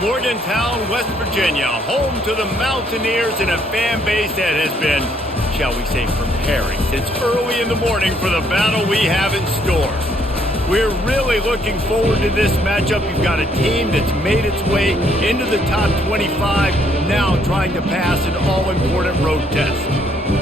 Morgantown, West Virginia, home to the Mountaineers and a fan base that has been, shall we say, preparing since early in the morning for the battle we have in store. We're really looking forward to this matchup. You've got a team that's made its way into the top 25, now trying to pass an all-important road test.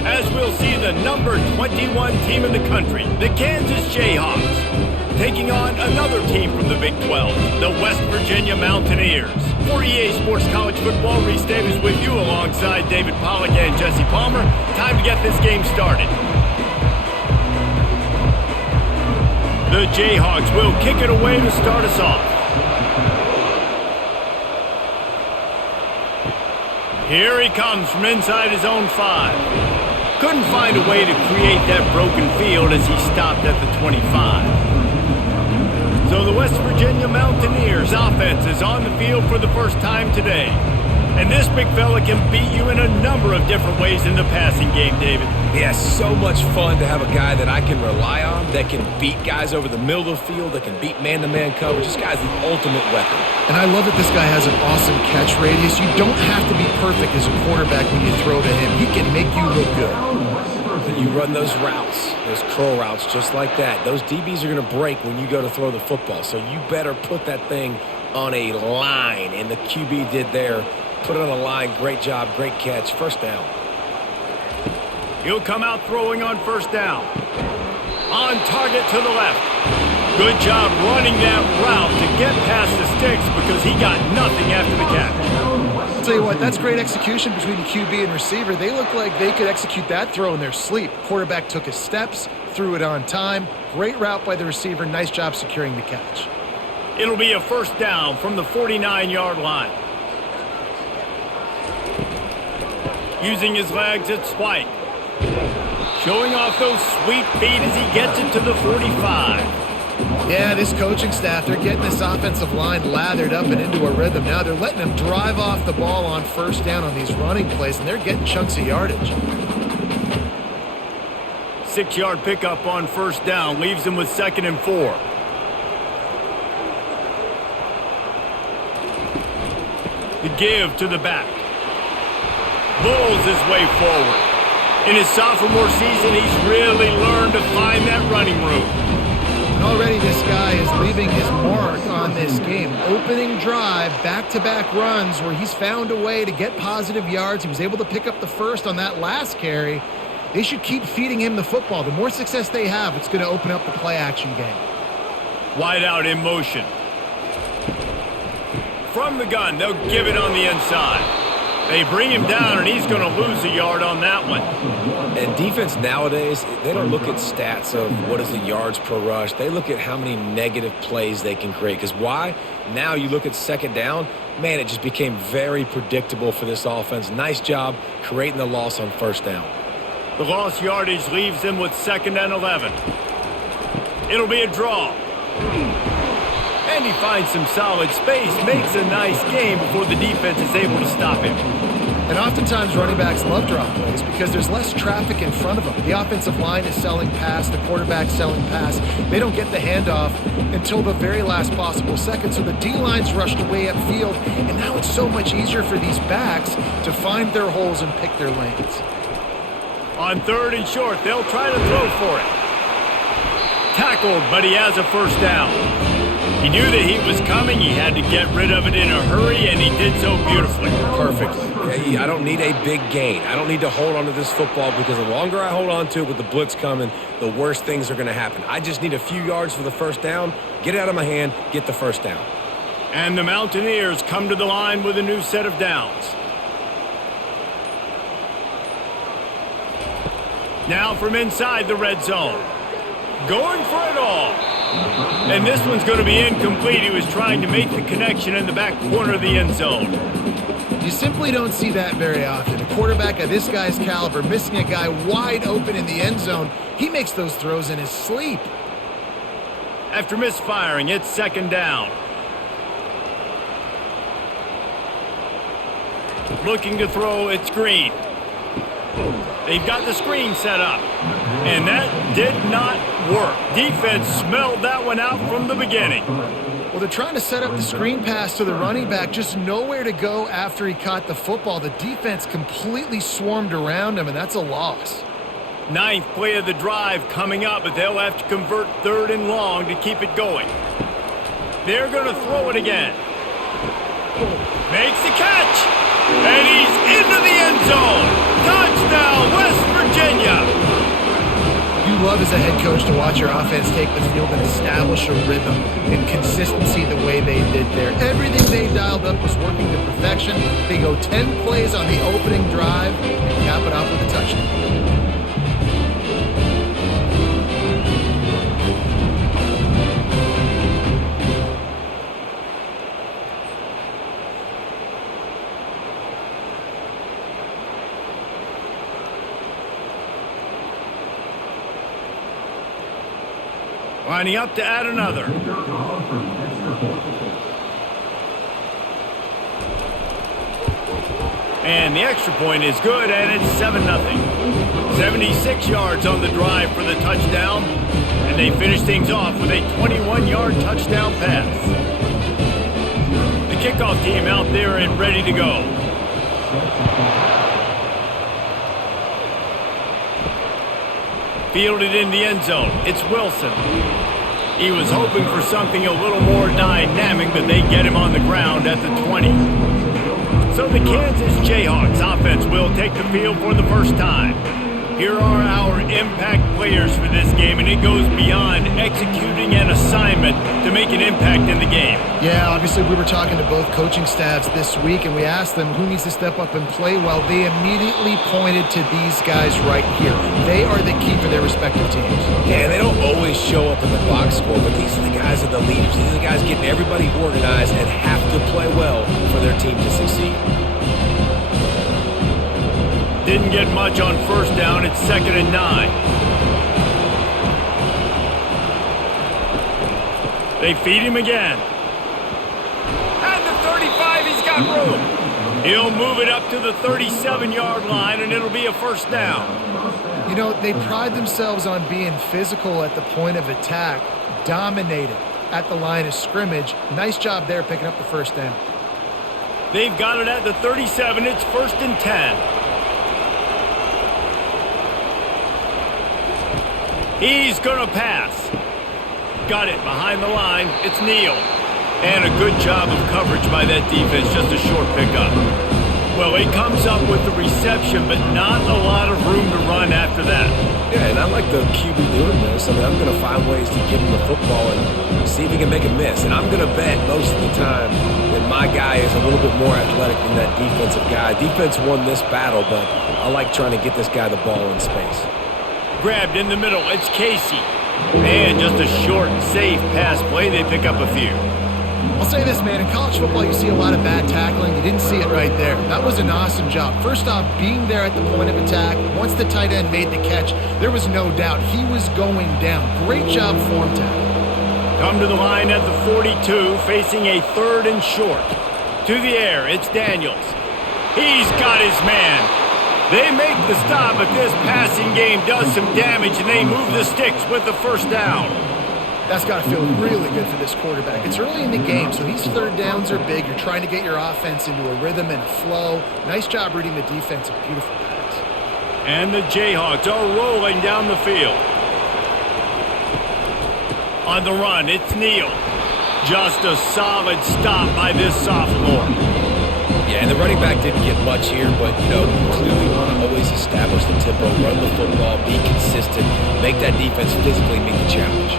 As we'll see the number 21 team in the country, the Kansas Jayhawks, taking on another team from the Big 12, the West Virginia Mountaineers. For EA Sports College Football, Reese Davis with you alongside David Pollack and Jesse Palmer. Time to get this game started. The Jayhawks will kick it away to start us off. Here he comes from inside his own 5. Couldn't find a way to create that broken field as he stopped at the 25. So the West Virginia Mountaineers offense is on the field for the first time today. And this big fella can beat you in a number of different ways in the passing game, David. Yeah, so much fun to have a guy that I can rely on, that can beat guys over the middle of the field, that can beat man-to-man coverage. This guy's the ultimate weapon. And I love that this guy has an awesome catch radius. You don't have to be perfect as a quarterback when you throw to him. He can make you look good. When you run those routes, those curl routes just like that, those DBs are going to break when you go to throw the football. So you better put that thing on a line, and the QB did there. Put it on a line. Great job. Great catch. First down. He'll come out throwing on first down. On target to the left. Good job running that route to get past the sticks because he got nothing after the catch. I'll tell you what, that's great execution between the QB and receiver. They look like they could execute that throw in their sleep. Quarterback took his steps, threw it on time. Great route by the receiver. Nice job securing the catch. It'll be a first down from the 49-yard line. Using his legs at spike. Showing off those sweet feet as he gets it to the 45. Yeah, this coaching staff, they're getting this offensive line lathered up and into a rhythm. Now they're letting them drive off the ball on first down on these running plays, and they're getting chunks of yardage. 6-yard pickup on first down leaves them with 2nd and 4. The give to the back. Bulls his way forward. In his sophomore season, he's really learned to find that running room. And already this guy is leaving his mark on this game. Opening drive, back-to-back runs where he's found a way to get positive yards. He was able to pick up the first on that last carry. They should keep feeding him the football. The more success they have, it's going to open up the play-action game. Wide out in motion. From the gun, they'll give it on the inside. They bring him down, and he's going to lose a yard on that one. And defense nowadays, they don't look at stats of what is the yards per rush. They look at how many negative plays they can create. Because why? Now you look at second down, man, it just became very predictable for this offense. Nice job creating the loss on first down. The lost yardage leaves them with 2nd and 11. It'll be a draw. And he finds some solid space, makes a nice game before the defense is able to stop him. And oftentimes running backs love drop plays because there's less traffic in front of them. The offensive line is selling pass, the quarterback's selling pass. They don't get the handoff until the very last possible second, so the D-line's rushed away upfield, and now it's so much easier for these backs to find their holes and pick their lanes. On 3rd and short, they'll try to throw for it. Tackled, but he has a first down. He knew that he was coming. He had to get rid of it in a hurry, and he did so beautifully. Perfectly. I don't need a big gain. I don't need to hold on to this football because the longer I hold on to it with the blitz coming, the worse things are going to happen. I just need a few yards for the first down, get it out of my hand, get the first down. And the Mountaineers come to the line with a new set of downs. Now from inside the red zone. Going for it all. And this one's going to be incomplete. He was trying to make the connection in the back corner of the end zone. You simply don't see that very often. A quarterback of this guy's caliber missing a guy wide open in the end zone. He makes those throws in his sleep. After misfiring, it's 2nd down. Looking to throw, it's Green. They've got the screen set up. And that did not work. Defense smelled that one out from the beginning. Well, they're trying to set up the screen pass to the running back, just nowhere to go after he caught the football. The defense completely swarmed around him, and that's a loss. Ninth play of the drive coming up, but they'll have to convert 3rd and long to keep it going. They're going to throw it again. Makes the catch, and he's into the end zone. Touchdown, West Virginia. You love as a head coach to watch your offense take the field and establish a rhythm and consistency the way they did there. Everything they dialed up was working to perfection. They go 10 plays on the opening drive and cap it off with a touchdown. Lining up to add another. And the extra point is good, and it's 7-0. 76 yards on the drive for the touchdown, and they finish things off with a 21-yard touchdown pass. The kickoff team out there and ready to go. Fielded in the end zone. It's Wilson. He was hoping for something a little more dynamic, but they get him on the ground at the 20. So the Kansas Jayhawks offense will take the field for the first time. Here are our impact players for this game, and it goes beyond executing an assignment to make an impact in the game. Yeah, obviously we were talking to both coaching staffs this week, and we asked them who needs to step up and play well. They immediately pointed to these guys right here. They are the key for their respective teams. Yeah, they don't always show up in the box score, but these are the guys that are the leaders. These are the guys getting everybody organized and have to play well for their team to succeed. Didn't get much on first down. It's 2nd and 9. They feed him again. At the 35, he's got room. He'll move it up to the 37-yard line, and it'll be a first down. You know, they pride themselves on being physical at the point of attack, dominated at the line of scrimmage. Nice job there picking up the first down. They've got it at the 37. It's 1st and 10. He's going to pass. Got it behind the line. It's Neal. And a good job of coverage by that defense. Just a short pickup. Well, he comes up with the reception, but not a lot of room to run after that. Yeah, and I like the QB doing this. I mean, I'm going to find ways to give him the football and see if he can make a miss. And I'm going to bet most of the time that my guy is a little bit more athletic than that defensive guy. Defense won this battle, but I like trying to get this guy the ball in space. Grabbed in the middle. It's Casey. And just a short, safe pass play. They pick up a few. I'll say this, man. In college football, you see a lot of bad tackling. You didn't see it right there. That was an awesome job. First off, being there at the point of attack. Once the tight end made the catch, there was no doubt he was going down. Great job form tackle. Come to the line at the 42, facing a 3rd and short. To the air, it's Daniels. He's got his man. They make the stop, but this passing game does some damage, and they move the sticks with the first down. That's got to feel really good for this quarterback. It's early in the game, so these 3rd downs are big. You're trying to get your offense into a rhythm and a flow. Nice job reading the defense. A beautiful pass. And the Jayhawks are rolling down the field. On the run, it's Neal. Just a solid stop by this sophomore. Yeah, and the running back didn't get much here, but, you know, you clearly want to always establish the tempo, run the football, be consistent, make that defense physically meet the challenge.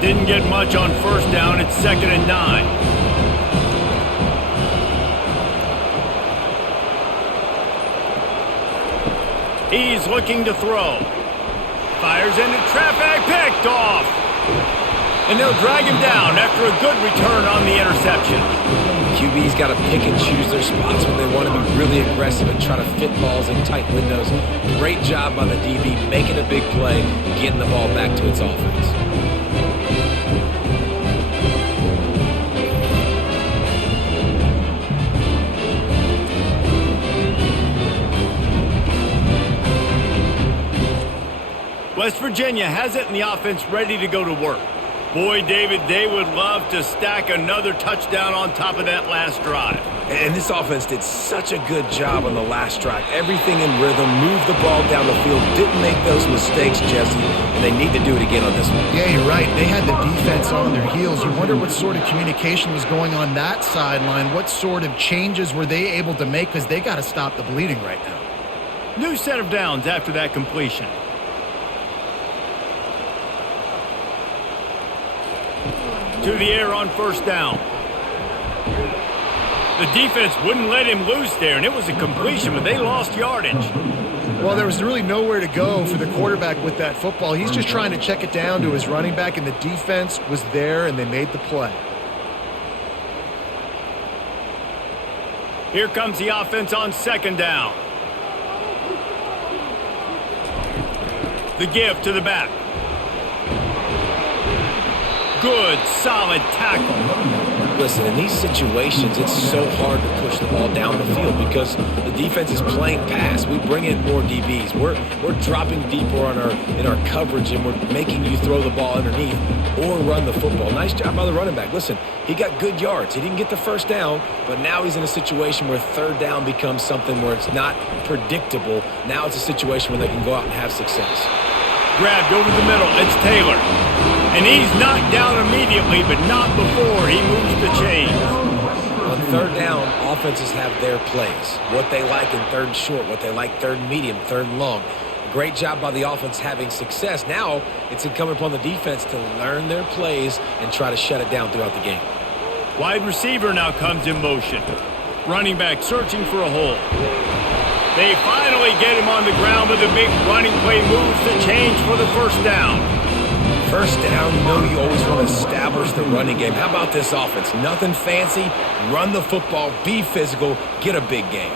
Didn't get much on first down. It's 2nd and 9. He's looking to throw. Fires into traffic, picked off. And they'll drag him down after a good return on the interception. QB's got to pick and choose their spots when they want to be really aggressive and try to fit balls in tight windows. Great job by the DB making a big play, getting the ball back to its offense. West Virginia has it, and the offense ready to go to work. Boy, David, they would love to stack another touchdown on top of that last drive. And this offense did such a good job on the last drive. Everything in rhythm, moved the ball down the field, didn't make those mistakes, Jesse, and they need to do it again on this one. Yeah, you're right. They had the defense on their heels. You wonder what sort of communication was going on that sideline. What sort of changes were they able to make, because they got to stop the bleeding right now. New set of downs after that completion. To the air on first down. The defense wouldn't let him loose there, and it was a completion, but they lost yardage. Well, there was really nowhere to go for the quarterback with that football. He's just trying to check it down to his running back, and the defense was there, and they made the play. Here comes the offense on second down. The give to the back. Good, solid tackle. Listen, in these situations, it's so hard to push the ball down the field because the defense is playing pass. We bring in more DBs. We're dropping deeper in our coverage, and we're making you throw the ball underneath or run the football. Nice job by the running back. Listen, he got good yards. He didn't get the first down, but now he's in a situation where third down becomes something where it's not predictable. Now it's a situation where they can go out and have success. Grabbed over the middle. It's Taylor. And he's knocked down immediately, but not before he moves the chains. On third down, offenses have their plays. What they like in third and short, what they like third and medium, third and long. Great job by the offense having success. Now it's incumbent upon the defense to learn their plays and try to shut it down throughout the game. Wide receiver now comes in motion. Running back searching for a hole. They finally get him on the ground with a big running play, moves the change for the first down. First down, you know you always want to establish the running game. How about this offense? Nothing fancy. Run the football, be physical, get a big gain.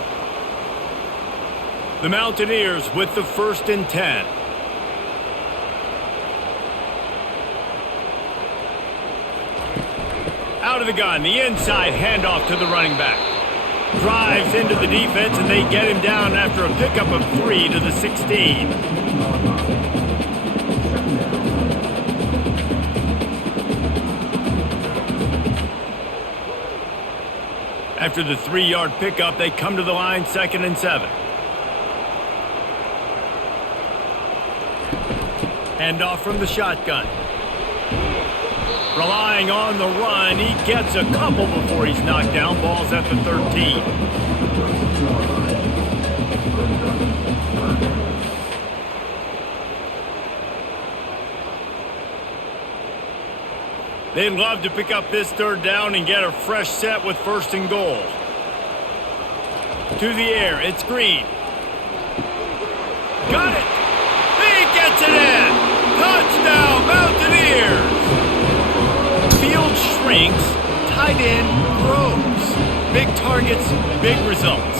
The Mountaineers with the 1st and 10. Out of the gun, the inside handoff to the running back. Drives into the defense, and they get him down after a pickup of 3 to the 16. After the 3-yard pickup, they come to the line, 2nd and 7. Handoff from the shotgun. Relying on the run, he gets a couple before he's knocked down. Ball's at the 13. They'd love to pick up this third down and get a fresh set with 1st and goal. To the air, it's Green. Got it! He gets it in! Touchdown, Mountaineers! Field shrinks, tight end grows. Big targets, big results.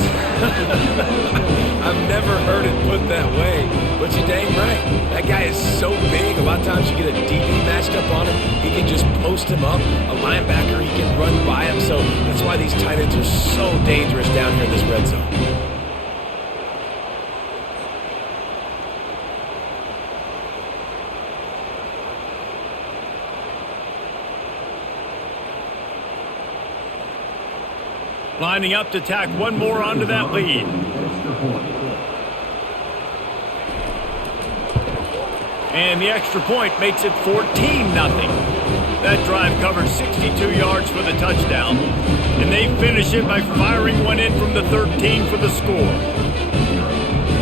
I've never heard it put that way, but you're dang right. That guy is so big, a lot of times you get a DB matched up on him. He can just post him up. A linebacker, he can run by him. So that's why these tight ends are so dangerous down here in this red zone. Lining up to tack one more onto that lead. And the extra point makes it 14-0. That drive covered 62 yards for the touchdown. And they finish it by firing one in from the 13 for the score.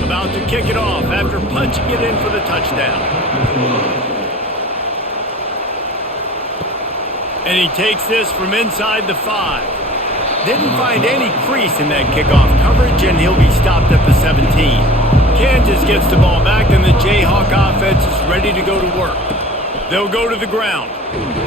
About to kick it off after punching it in for the touchdown. And he takes this from inside the 5. Didn't find any crease in that kickoff coverage, and he'll be stopped at the 17. Kansas gets the ball back, and the Jayhawk offense is ready to go to work. They'll go to the ground.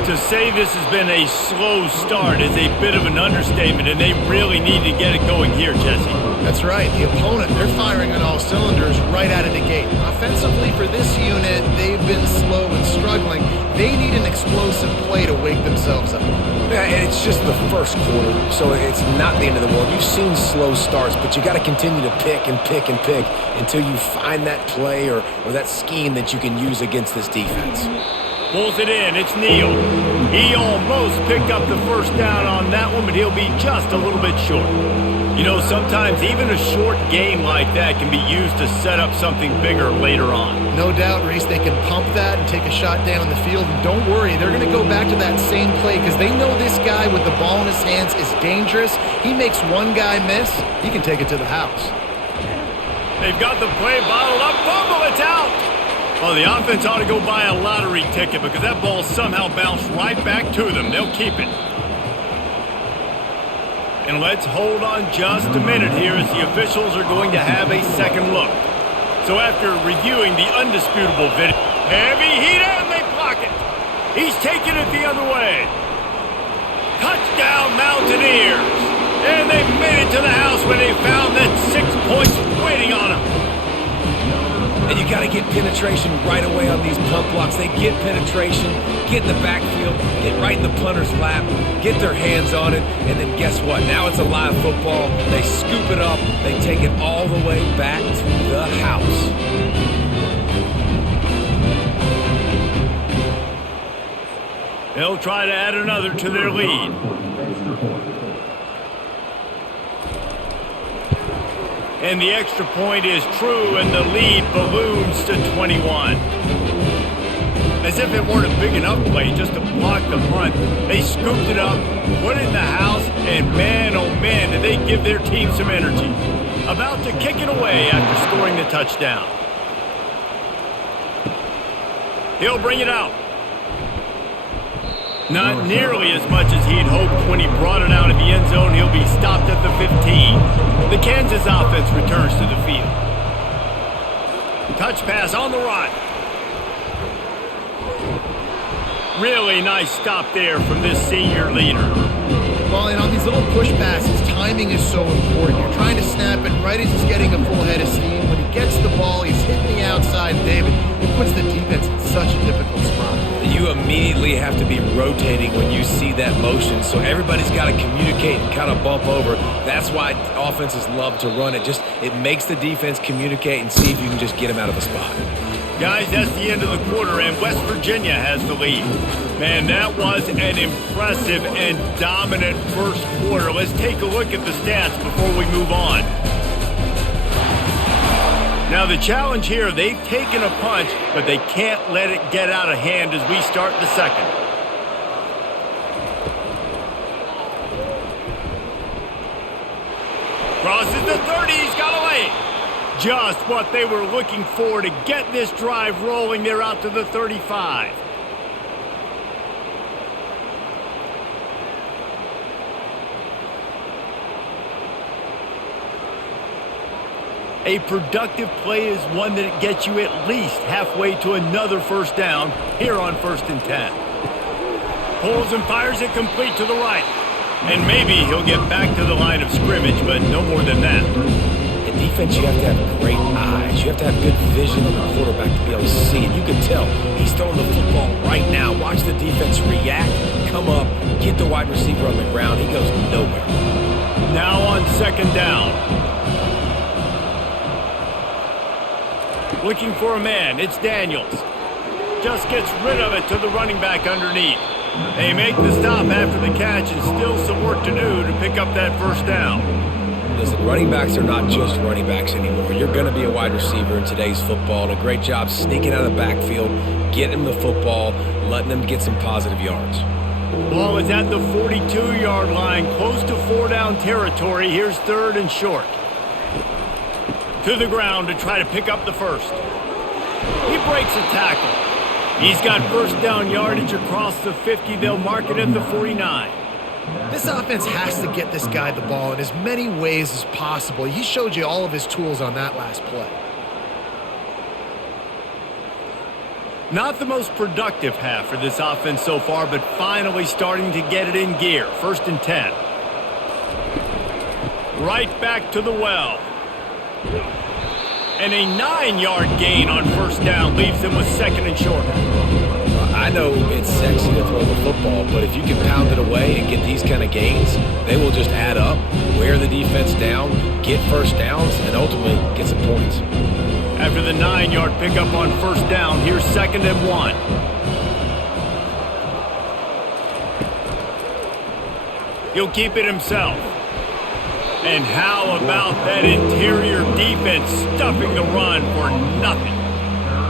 To say this has been a slow start is a bit of an understatement, and they really need to get it going here, Jesse. That's right. The opponent, they're firing on all cylinders right out of the gate. Offensively, for this unit, they've been slow and struggling. They need an explosive play to wake themselves up. Yeah, and it's just the first quarter, so it's not the end of the world. You've seen slow starts, but you got to continue to pick and pick and pick until you find that play or that scheme that you can use against this defense. Pulls it in. It's Neal. He almost picked up the first down on that one, but he'll be just a little bit short. You know, sometimes even a short game like that can be used to set up something bigger later on. No doubt, Reese, they can pump that and take a shot down the field. And don't worry, they're going to go back to that same play because they know this guy with the ball in his hands is dangerous. He makes one guy miss, he can take it to the house. They've got the play bottled up. Fumble, it's out. Well, the offense ought to go buy a lottery ticket because that ball somehow bounced right back to them. They'll keep it. And let's hold on just a minute here as the officials are going to have a second look. So after reviewing the undisputable video, heavy heat and they block it. He's taking it the other way. Touchdown Mountaineers. And they made it to the house when they found that 6 points waiting on them. And you got to get penetration right away on these pump blocks. They get penetration, get in the backfield, get right in the punter's lap, get their hands on it, and then guess what? Now it's a live football. They scoop it up. They take it all the way back to the house. They'll try to add another to their lead. And the extra point is true, and the lead balloons to 21. As if it weren't a big enough play just to block the punt, they scooped it up, put it in the house, and man, oh man, did they give their team some energy. About to kick it away after scoring the touchdown. He'll bring it out. Not nearly as much as he'd hoped when he brought it out of the end zone. He'll be stopped at the 15. The Kansas offense returns to the field. Touch pass on the run. Really nice stop there from this senior leader. Well, and on these little push passes, timing is so important. You're trying to snap it right as he's getting a full head of steam. When he gets the ball, he's hitting the outside. David, it puts the defense in such a difficult spot. You immediately have to be rotating when you see that motion, so everybody's got to communicate and kind of bump over. That's why offenses love to run it. It makes the defense communicate and see if you can just get them out of a spot. Guys, that's the end of the quarter, and West Virginia has the lead. Man, that was an impressive and dominant first quarter. Let's take a look at the stats before we move on. Now, the challenge here, they've taken a punch, but they can't let it get out of hand as we start the second. Crosses the 30, he's got away. Just what they were looking for to get this drive rolling. They're out to the 35. A productive play is one that gets you at least halfway to another first down here on 1st and 10. Pulls and fires it complete to the right. And maybe he'll get back to the line of scrimmage, but no more than that. In defense, you have to have great eyes. You have to have good vision on the quarterback to be able to see. And you can tell he's throwing the football right now. Watch the defense react, come up, get the wide receiver on the ground. He goes nowhere. Now on 2nd down. Looking for a man, it's Daniels. Just gets rid of it to the running back underneath. They make the stop after the catch and still some work to do to pick up that first down. Listen, running backs are not just running backs anymore. You're going to be a wide receiver in today's football, and a great job sneaking out of the backfield, getting them the football, letting them get some positive yards. Ball is at the 42-yard line, close to 4-down territory. Here's 3rd and short. To the ground to try to pick up the first. He breaks a tackle. He's got first down yardage across the 50. They'll mark it at the 49. This offense has to get this guy the ball in as many ways as possible. He showed you all of his tools on that last play. Not the most productive half for this offense so far, but finally starting to get it in gear. 1st and 10. Right back to the well. And a 9-yard gain on first down leaves them with 2nd and short. I know it's sexy to throw the football, but if you can pound it away and get these kind of gains, they will just add up, wear the defense down, get first downs, and ultimately get some points. After the 9-yard pickup on first down, here's 2nd and 1. He'll keep it himself. And how about that interior defense stuffing the run for nothing?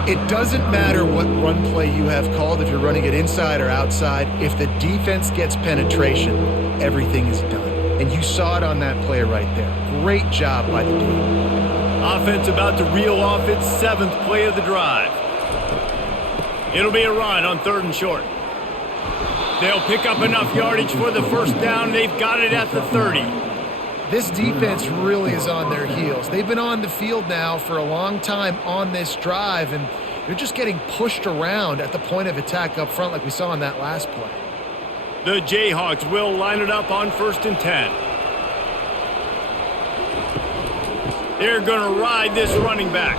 It doesn't matter what run play you have called, if you're running it inside or outside. If the defense gets penetration, everything is done. And you saw it on that play right there. Great job by the D. Offense about to reel off its 7th play of the drive. It'll be a run on 3rd and short. They'll pick up enough yardage for the first down. They've got it at the 30. This defense really is on their heels. They've been on the field now for a long time on this drive, and they're just getting pushed around at the point of attack up front like we saw on that last play. The Jayhawks will line it up on 1st and 10. They're going to ride this running back.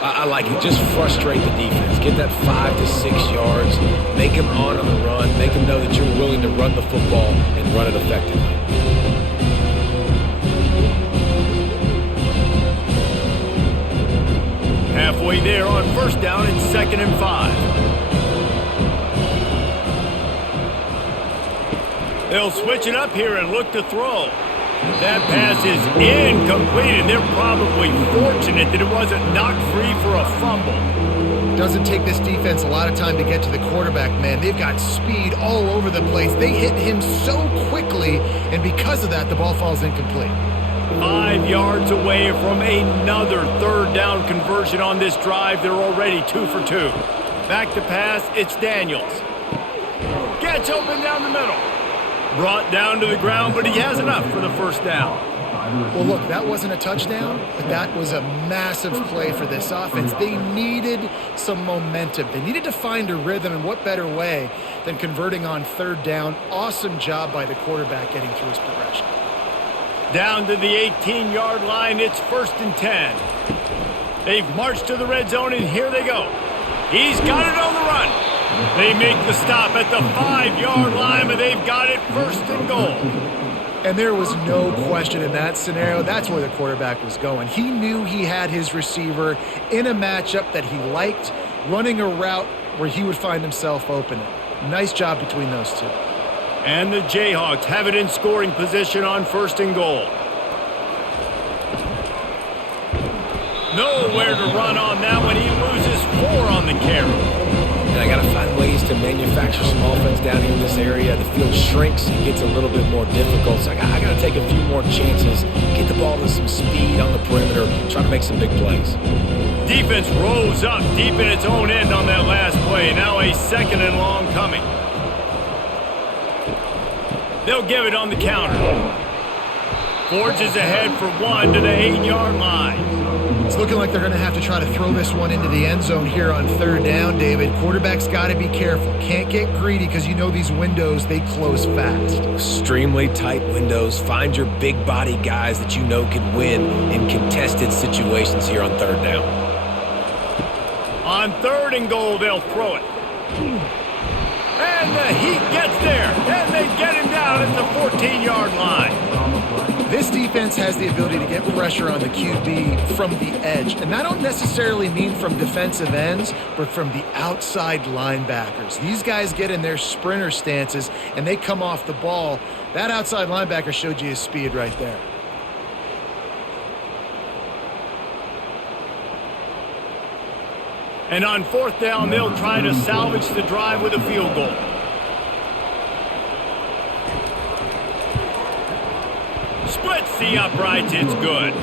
I like it. Just frustrate the defense. Get that 5 to 6 yards. Make them on the run. Make them know that you're willing to run the football and run it effectively. Halfway there on 1st down and 2nd and 5. They'll switch it up here and look to throw. That pass is incomplete, and they're probably fortunate that it wasn't knocked free for a fumble. Doesn't take this defense a lot of time to get to the quarterback, man. They've got speed all over the place. They hit him so quickly, and because of that, the ball falls incomplete. 5 yards away from another 3rd down conversion on this drive. They're already 2 for 2. Back to pass, it's Daniels. Gets open down the middle. Brought down to the ground, but he has enough for the 1st down. Well, look, that wasn't a touchdown, but that was a massive play for this offense. They needed some momentum. They needed to find a rhythm, and what better way than converting on 3rd down. Awesome job by the quarterback getting through his progression. Down to the 18-yard line, it's 1st and 10. They've marched to the red zone, and here they go. He's got it on the run. They make the stop at the 5-yard line, but they've got it 1st and goal. And there was no question in that scenario. That's where the quarterback was going. He knew he had his receiver in a matchup that he liked, running a route where he would find himself open. Nice job between those two. And the Jayhawks have it in scoring position on 1st and goal. Nowhere to run on that one. He loses 4 on the carry. And I got to find ways to manufacture some offense down here in this area. The field shrinks. It gets a little bit more difficult. So I got to take a few more chances, get the ball to some speed on the perimeter, try to make some big plays. Defense rose up deep in its own end on that last play. Now a 2nd and long coming. They'll give it on the counter. Forges ahead for 1 to the 8-yard line. It's looking like they're going to have to try to throw this one into the end zone here on 3rd down, David. Quarterback's got to be careful. Can't get greedy because you know these windows, they close fast. Extremely tight windows. Find your big body guys that you know can win in contested situations here on 3rd down. On 3rd and goal, they'll throw it. And the Heat gets there, and they get him down at the 14-yard line. This defense has the ability to get pressure on the QB from the edge. And that don't necessarily mean from defensive ends, but from the outside linebackers. These guys get in their sprinter stances, and they come off the ball. That outside linebacker showed you his speed right there. And on 4th down, they'll try to salvage the drive with a field goal. Splits the uprights, it's good.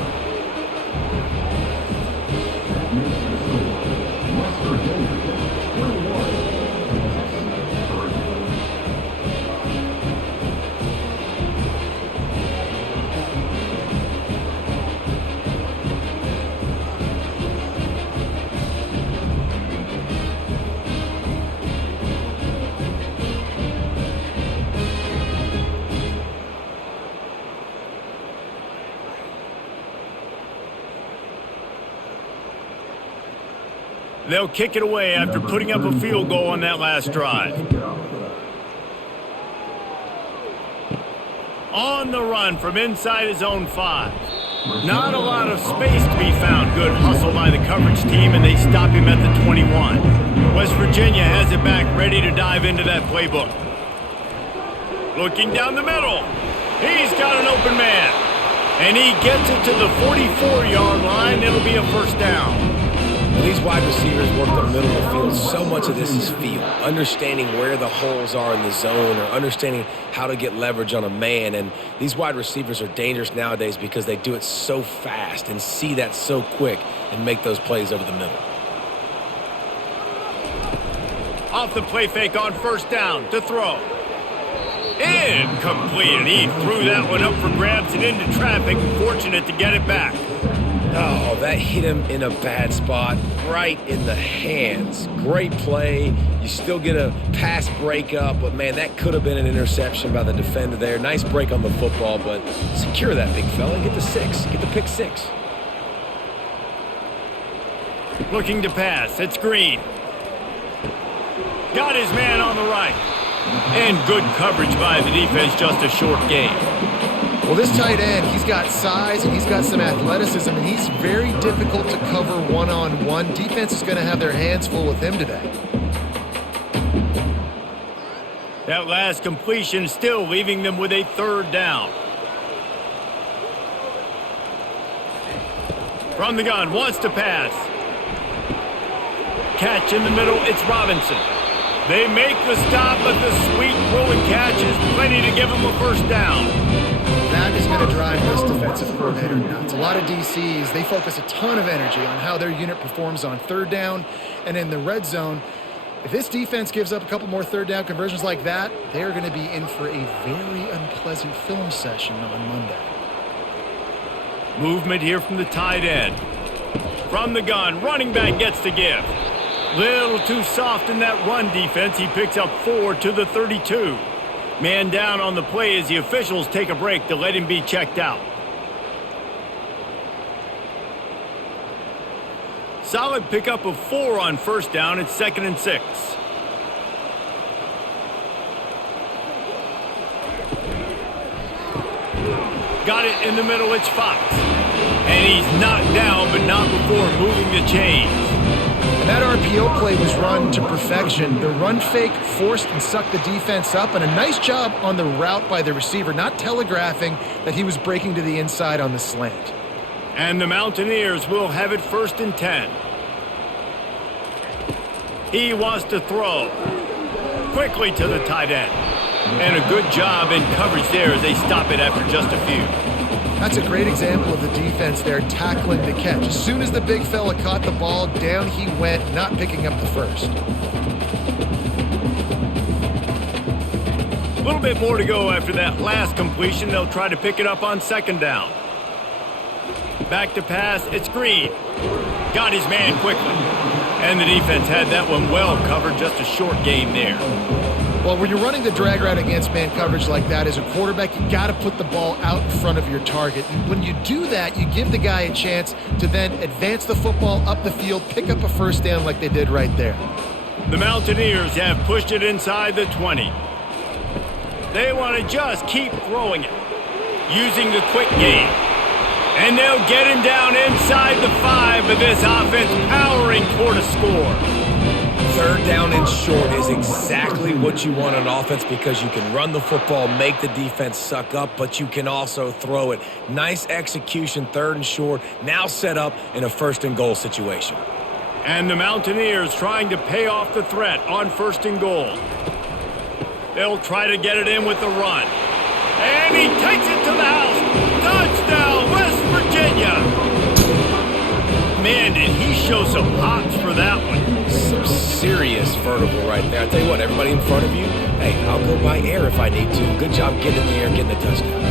They'll kick it away after putting up a field goal on that last drive. On the run from inside his own 5. Not a lot of space to be found. Good hustle by the coverage team, and they stop him at the 21. West Virginia has it back, ready to dive into that playbook. Looking down the middle. He's got an open man. And he gets it to the 44-yard line. It'll be a first down. These wide receivers work the middle of the field. So much of this is feel, understanding where the holes are in the zone or understanding how to get leverage on a man. And these wide receivers are dangerous nowadays because they do it so fast and see that so quick and make those plays over the middle. Off the play fake on first down to throw. Incomplete, and he threw that one up for grabs and into traffic. Fortunate to get it back. Oh, that hit him in a bad spot, right in the hands. Great play. You still get a pass breakup, but, man, that could have been an interception by the defender there. Nice break on the football, but secure that big fella. Get the 6. Get the pick 6. Looking to pass. It's Green. Got his man on the right. And good coverage by the defense, just a short gain. Well, this tight end, he's got size and he's got some athleticism, and he's very difficult to cover one-on-one. Defense is going to have their hands full with him today. That last completion still leaving them with a third down. From the gun, wants to pass. Catch in the middle, it's Robinson. They make the stop, but the sweet throw and catch is plenty to give them a first down. That is going to drive this defensive coordinator nuts. A lot of DCs, they focus a ton of energy on how their unit performs on third down and in the red zone. If this defense gives up a couple more third down conversions like that, they're going to be in for a very unpleasant film session on Monday. Movement here from the tight end. From the gun, running back gets the give. Little too soft in that run defense. He picks up 4 to the 32. Man down on the play as the officials take a break to let him be checked out. Solid pickup of 4 on first down. It's 2nd and 6. Got it in the middle. It's Fox. And he's knocked down, but not before moving the chains. And that RPO play was run to perfection. The run fake forced and sucked the defense up, and a nice job on the route by the receiver, not telegraphing that he was breaking to the inside on the slant. And the Mountaineers will have it 1st and 10. He wants to throw. Quickly to the tight end. And a good job in coverage there as they stop it after just a few. That's a great example of the defense there tackling the catch. As soon as the big fella caught the ball, down he went, not picking up the first. A little bit more to go after that last completion. They'll try to pick it up on 2nd down. Back to pass, it's Green. Got his man quickly. And the defense had that one well covered, just a short gain there. Well, when you're running the drag route against man coverage like that as a quarterback, you got to put the ball out in front of your target. And when you do that, you give the guy a chance to then advance the football up the field, pick up a first down like they did right there. The Mountaineers have pushed it inside the 20. They want to just keep throwing it, using the quick game. And they'll get him down inside the 5, but this offense powering toward a score. 3rd down and short is exactly what you want on offense because you can run the football, make the defense suck up, but you can also throw it. Nice execution, 3rd and short, now set up in a 1st and goal situation. And the Mountaineers trying to pay off the threat on 1st and goal. They'll try to get it in with the run. And he takes it to the house. Touchdown, West Virginia. Man, did he show some hops for that one. Some serious vertical right there. I tell you what, everybody in front of you, hey, I'll go by air if I need to. Good job getting in the air, getting the touchdown.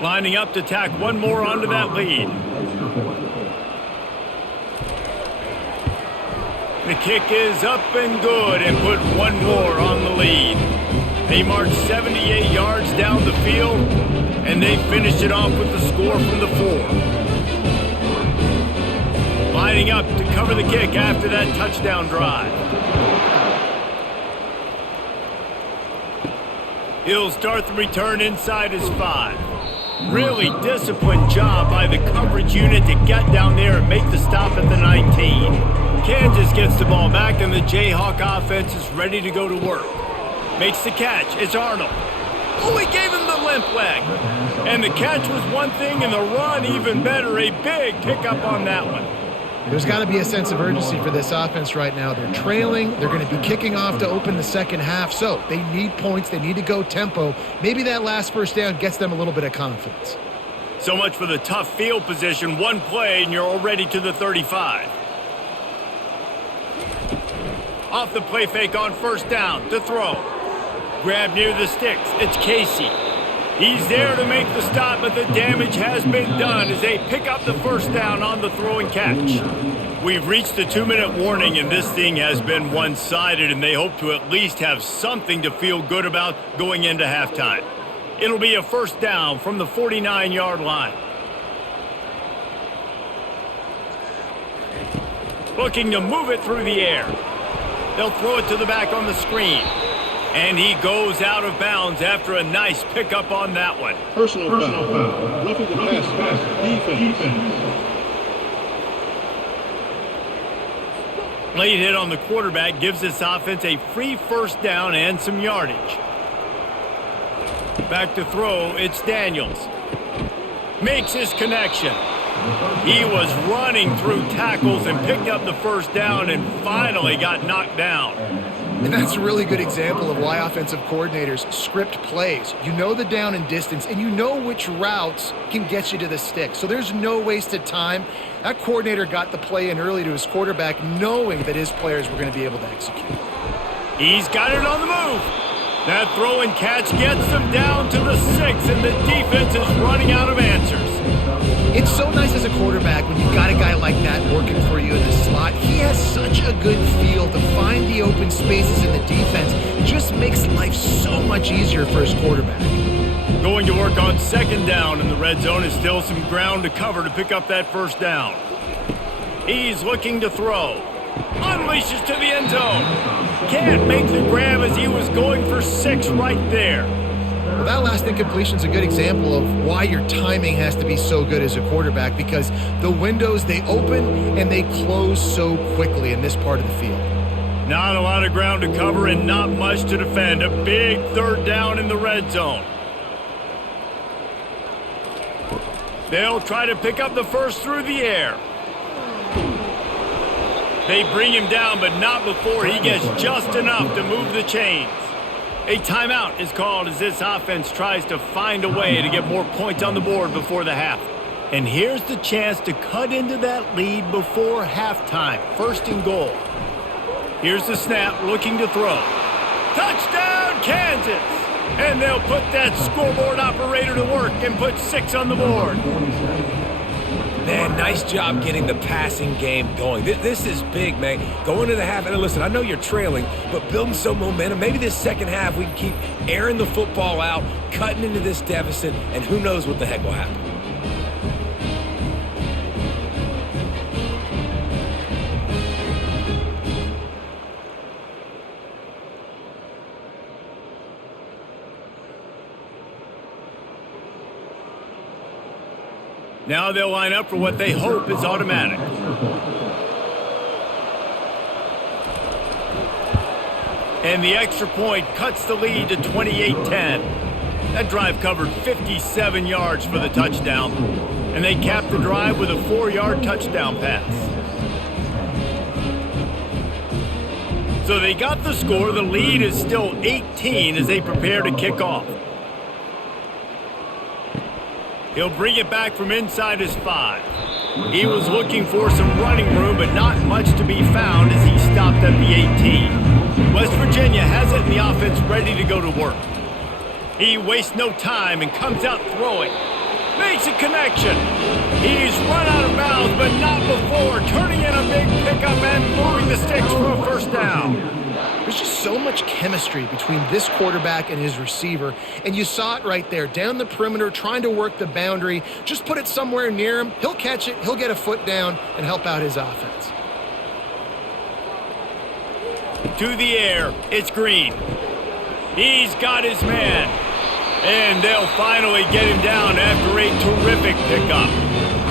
Lining up to tack one more onto that lead. The kick is up and good and put one more on the lead. They marched 78 yards down the field, and they finished it off with the score from the 4. Lining up to cover the kick after that touchdown drive. He'll start the return inside his 5. Really disciplined job by the coverage unit to get down there and make the stop at the 19. Kansas gets the ball back, and the Jayhawk offense is ready to go to work. Makes the catch. It's Arnold. Oh, he gave him the limp leg. And the catch was one thing, and the run even better. A big pickup on that one. There's got to be a sense of urgency for this offense right now. They're trailing. They're going to be kicking off to open the second half. So they need points. They need to go tempo. Maybe that last first down gets them a little bit of confidence. So much for the tough field position. One play, and you're already to the 35. Off the play fake on first down to throw. Grab near the sticks. It's Casey. He's there to make the stop, but the damage has been done as they pick up the first down on the throw and catch. We've reached the 2-minute warning, and this thing has been one-sided, and they hope to at least have something to feel good about going into halftime. It'll be a first down from the 49-yard line. Looking to move it through the air. They'll throw it to the back on the screen. And he goes out of bounds after a nice pickup on that one. Personal foul. Roughing the pass. Defense. Late hit on the quarterback gives this offense a free first down and some yardage. Back to throw, it's Daniels. Makes his connection. He was running through tackles and picked up the first down and finally got knocked down. And that's a really good example of why offensive coordinators script plays. You know the down and distance, and you know which routes can get you to the stick. So there's no wasted time. That coordinator got the play in early to his quarterback, knowing that his players were going to be able to execute. He's got it on the move. That throw and catch gets them down to the 6, and the defense is running out of answers. It's so nice as a quarterback when you've got a guy like that working for you in the slot. He has such a good feel to find the open spaces in the defense. It just makes life so much easier for his quarterback. Going to work on second down, and the red zone is still some ground to cover to pick up that first down. He's looking to throw. Unleashes to the end zone. Can't make the grab as he was going for 6 right there. Well, that last incompletion is a good example of why your timing has to be so good as a quarterback, because the windows, they open and they close so quickly in this part of the field. Not a lot of ground to cover and not much to defend. A big third down in the red zone. They'll try to pick up the first through the air. They bring him down, but not before he gets just enough to move the chains. A timeout is called as this offense tries to find a way to get more points on the board before the half. And here's the chance to cut into that lead before halftime. First and goal. Here's the snap, looking to throw. Touchdown, Kansas! And they'll put that scoreboard operator to work and put 6 on the board. Man, nice job getting the passing game going. This is big, man. Going to the half, and listen, I know you're trailing, but building some momentum. Maybe this second half we can keep airing the football out, cutting into this deficit, and who knows what the heck will happen. Now they'll line up for what they hope is automatic. And the extra point cuts the lead to 28-10. That drive covered 57 yards for the touchdown. And they capped the drive with a 4-yard touchdown pass. So they got the score. The lead is still 18 as they prepare to kick off. He'll bring it back from inside his 5. He was looking for some running room, but not much to be found as he stopped at the 18. West Virginia has it and the offense ready to go to work. He wastes no time and comes out throwing. Makes a connection. He's run out of bounds, but not before turning in a big pickup and moving the sticks for a first down. There's just so much chemistry between this quarterback and his receiver, and you saw it right there, down the perimeter, trying to work the boundary. Just put it somewhere near him. He'll catch it, he'll get a foot down, and help out his offense. To the air, it's Green. He's got his man. And they'll finally get him down after a terrific pickup.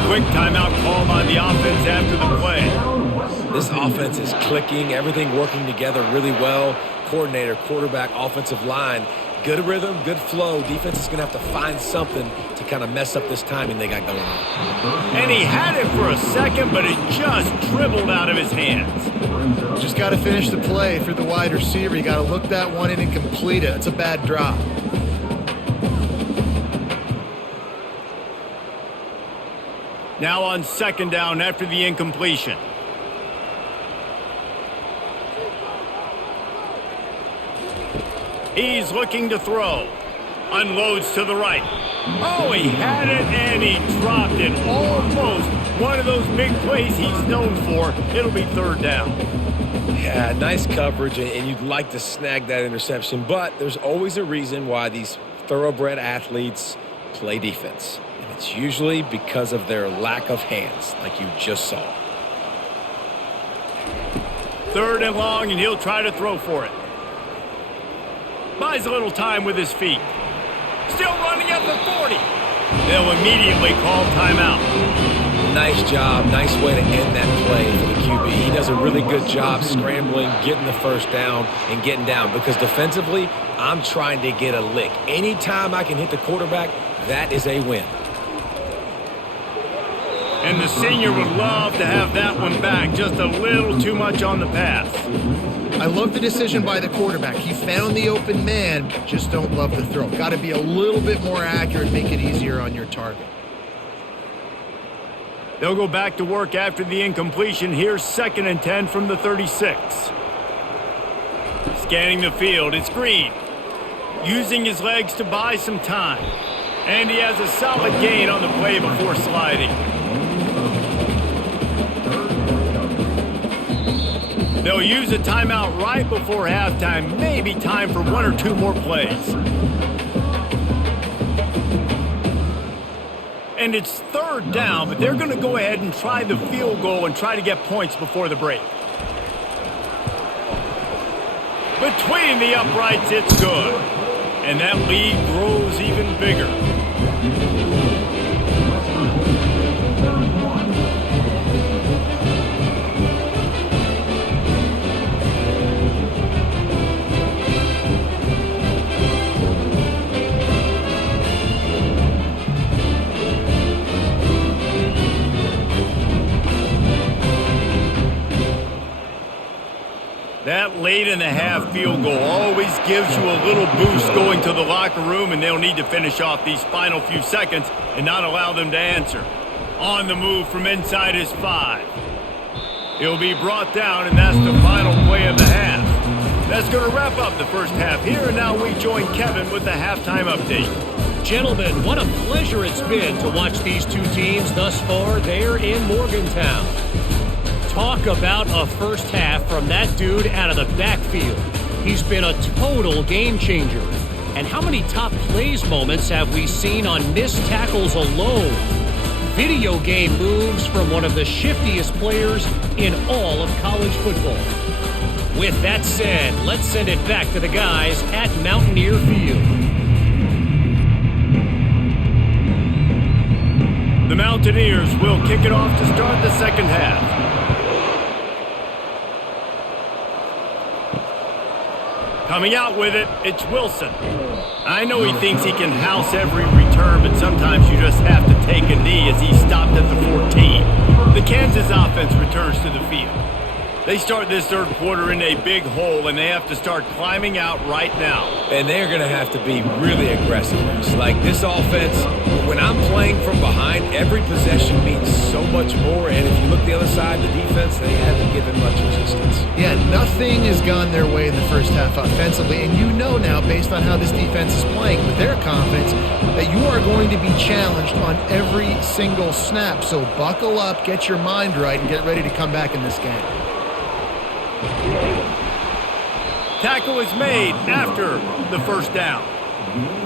Quick timeout call by the offense after the play. This offense is clicking, everything working together really well. Coordinator, quarterback, offensive line, good rhythm, good flow. Defense is going to have to find something to kind of mess up this timing they got going on. And he had it for a second, but it just dribbled out of his hands. Just got to finish the play for the wide receiver. You got to look that one in and complete it. It's a bad drop. Now on second down after the incompletion. He's looking to throw. Unloads to the right. Oh, he had it and he dropped it. Almost one of those big plays he's known for. It'll be third down. Yeah, nice coverage, and you'd like to snag that interception, but there's always a reason why these thoroughbred athletes play defense. And it's usually because of their lack of hands, like you just saw. Third and long, and he'll try to throw for it. Buys a little time with his feet. Still running at the 40. They'll immediately call timeout. Nice job. Nice way to end that play for the QB. He does a really good job scrambling, getting the first down, and getting down. Because defensively, I'm trying to get a lick. Anytime I can hit the quarterback, that is a win. And the senior would love to have that one back. Just a little too much on the pass. I love the decision by the quarterback. He found the open man, just don't love the throw. Got to be a little bit more accurate, make it easier on your target. They'll go back to work after the incompletion. Here's 2nd and 10 from the 36. Scanning the field, it's Green. Using his legs to buy some time. And he has a solid gain on the play before sliding. They'll use a timeout right before halftime. Maybe time for 1 or 2 more plays. And it's third down, but they're going to go ahead and try the field goal and try to get points before the break. Between the uprights, it's good. And that lead grows even bigger. That late in the half field goal always gives you a little boost going to the locker room, and they'll need to finish off these final few seconds and not allow them to answer. On the move from inside his 5. He'll be brought down, and that's the final play of the half. That's going to wrap up the first half here, and now we join Kevin with the halftime update. Gentlemen, what a pleasure it's been to watch these two teams thus far there in Morgantown. Talk about a first half from that dude out of the backfield. He's been a total game changer. And how many top plays moments have we seen on missed tackles alone? Video game moves from one of the shiftiest players in all of college football. With that said, let's send it back to the guys at Mountaineer Field. The Mountaineers will kick it off to start the second half. Coming out with it, it's Wilson. I know he thinks he can house every return, but sometimes you just have to take a knee as he stopped at the 14. The Kansas offense returns to the field. They start this third quarter in a big hole, and they have to start climbing out right now. And they're going to have to be really aggressive. Like this offense, when I'm playing from behind, every possession means so much more. And if you look the other side, the defense, they haven't given much resistance. Yeah, nothing has gone their way in the first half offensively. And you know now, based on how this defense is playing with their confidence, that you are going to be challenged on every single snap. So buckle up, get your mind right, and get ready to come back in this game. Tackle is made after the first down.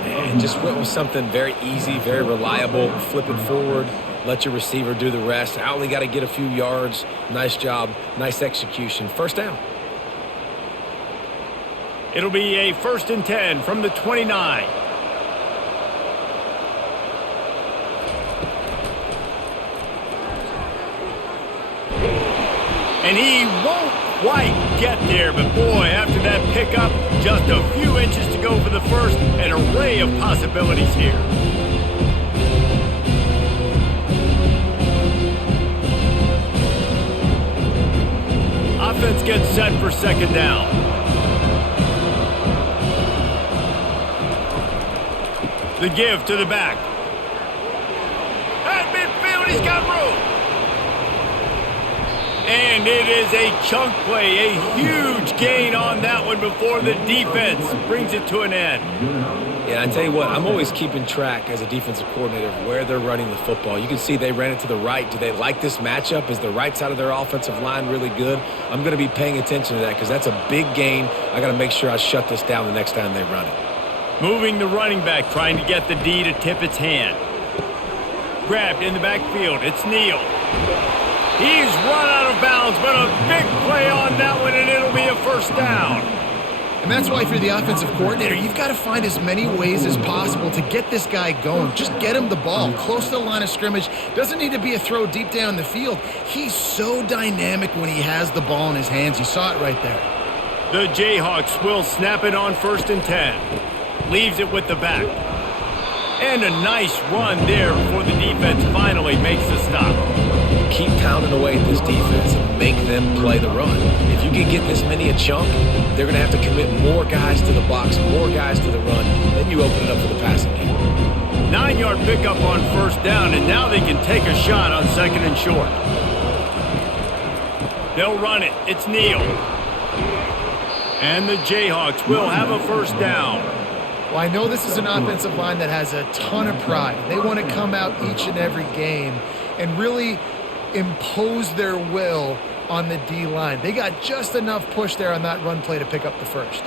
And just went with something very easy, very reliable. Flip it forward, let your receiver do the rest. I only got to get a few yards. Nice job, nice execution. First down. It'll be a 1st and 10 from the 29. And he won't quite get there, but boy, after that pickup, just a few inches to go for the first. An array of possibilities here. Offense gets set for 2nd down. The give to the back. At midfield, he's got room. And it is a chunk play, a huge gain on that one before the defense brings it to an end. Yeah, I tell you what, I'm always keeping track as a defensive coordinator of where they're running the football. You can see they ran it to the right. Do they like this matchup? Is the right side of their offensive line really good? I'm going to be paying attention to that because that's a big gain. I got to make sure I shut this down the next time they run it. Moving the running back, trying to get the D to tip its hand. Grabbed in the backfield. It's Neal. He's run out of bounds, but a big play on that one, and it'll be a 1st down. And that's why if you're the offensive coordinator, you've got to find as many ways as possible to get this guy going. Just get him the ball close to the line of scrimmage. Doesn't need to be a throw deep down the field. He's so dynamic when he has the ball in his hands. You saw it right there. The Jayhawks will snap it on 1st and 10. Leaves it with the back. And a nice run there before the defense finally makes the stop. Keep pounding away at this defense and make them play the run. If you can get this many a chunk, they're going to have to commit more guys to the box, more guys to the run. Then you open it up for the passing game. 9-yard pickup on 1st down, and now they can take a shot on 2nd and short. They'll run it. It's Neal. And the Jayhawks will have a 1st down. Well, I know this is an offensive line that has a ton of pride. They want to come out each and every game and really impose their will on the D-line. They got just enough push there on that run play to pick up the 1st.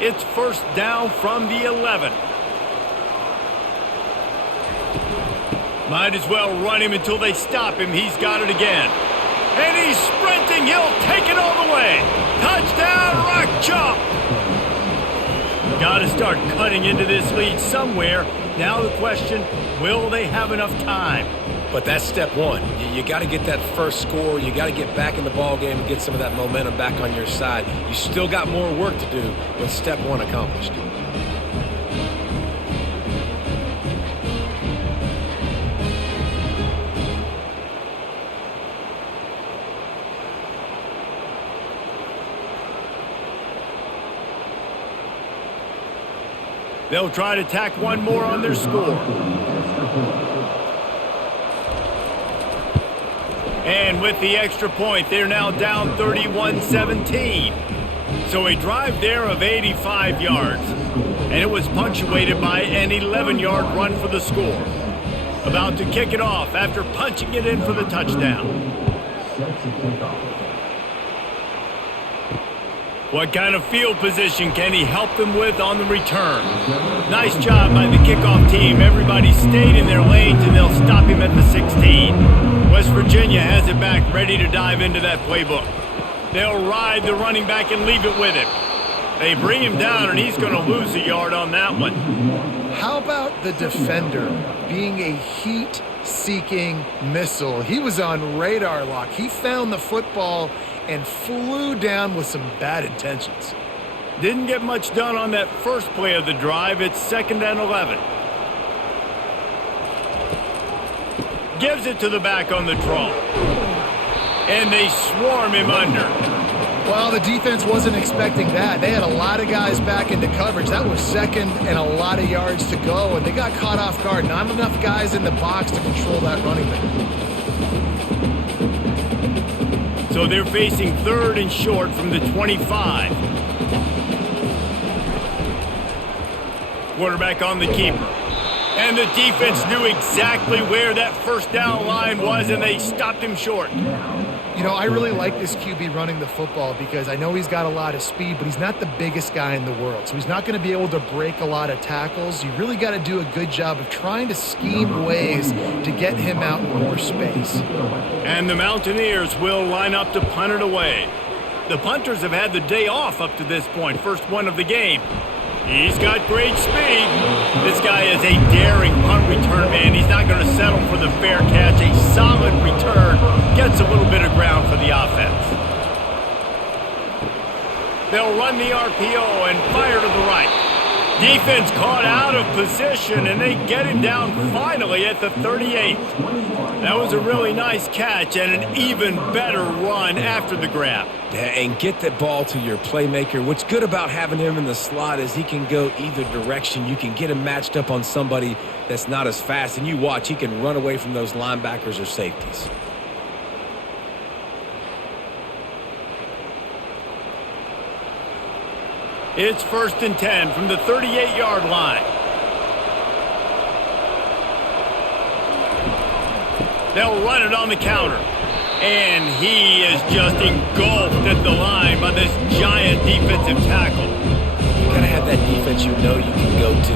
It's 1st down from the 11. Might as well run him until they stop him. He's got it again. And he's sprinting. He'll take it all the way. Touchdown, Rock Chop. Got to start cutting into this lead somewhere. Now the question, will they have enough time? But that's step one. You got to get that first score. You got to get back in the ball game and get some of that momentum back on your side. You still got more work to do, but step one accomplished. They'll try to tack one more on their score. And with the extra point, they're now down 31-17. So a drive there of 85 yards. And it was punctuated by an 11-yard run for the score. About to kick it off after punching it in for the touchdown. What kind of field position can he help them with on the return? Nice job by the kickoff team. Everybody stayed in their lanes, and they'll stop him at the 16. West Virginia has it back, ready to dive into that playbook. They'll ride the running back and leave it with him. They bring him down, and he's going to lose a yard on that one. How about the defender being a heat-seeking missile? He was on radar lock. He found the football and flew down with some bad intentions. Didn't get much done on that first play of the drive. It's 2nd and 11. Gives it to the back on the draw. And they swarm him under. Well, the defense wasn't expecting that. They had a lot of guys back into coverage. That was 2nd and a lot of yards to go, and they got caught off guard. Not enough guys in the box to control that running back. So they're facing 3rd and short from the 25. Quarterback on the keeper. And the defense knew exactly where that 1st down line was, and they stopped him short. You know, I really like this QB running the football because I know he's got a lot of speed, but he's not the biggest guy in the world. So he's not going to be able to break a lot of tackles. You really got to do a good job of trying to scheme ways to get him out in more space. And the Mountaineers will line up to punt it away. The punters have had the day off up to this point. First one of the game. He's got great speed. This guy is a daring punt return man. He's not going to settle for the fair catch. A solid return. Gets a little bit of ground for the offense. They'll run the RPO and fire to the right. Defense caught out of position, and they get him down finally at the 38. That was a really nice catch and an even better run after the grab. Yeah, and get that ball to your playmaker. What's good about having him in the slot is he can go either direction. You can get him matched up on somebody that's not as fast, and you watch, he can run away from those linebackers or safeties. It's 1st and 10 from the 38-yard line. They'll run it on the counter. And he is just engulfed at the line by this giant defensive tackle. You got to have that defense you know you can go to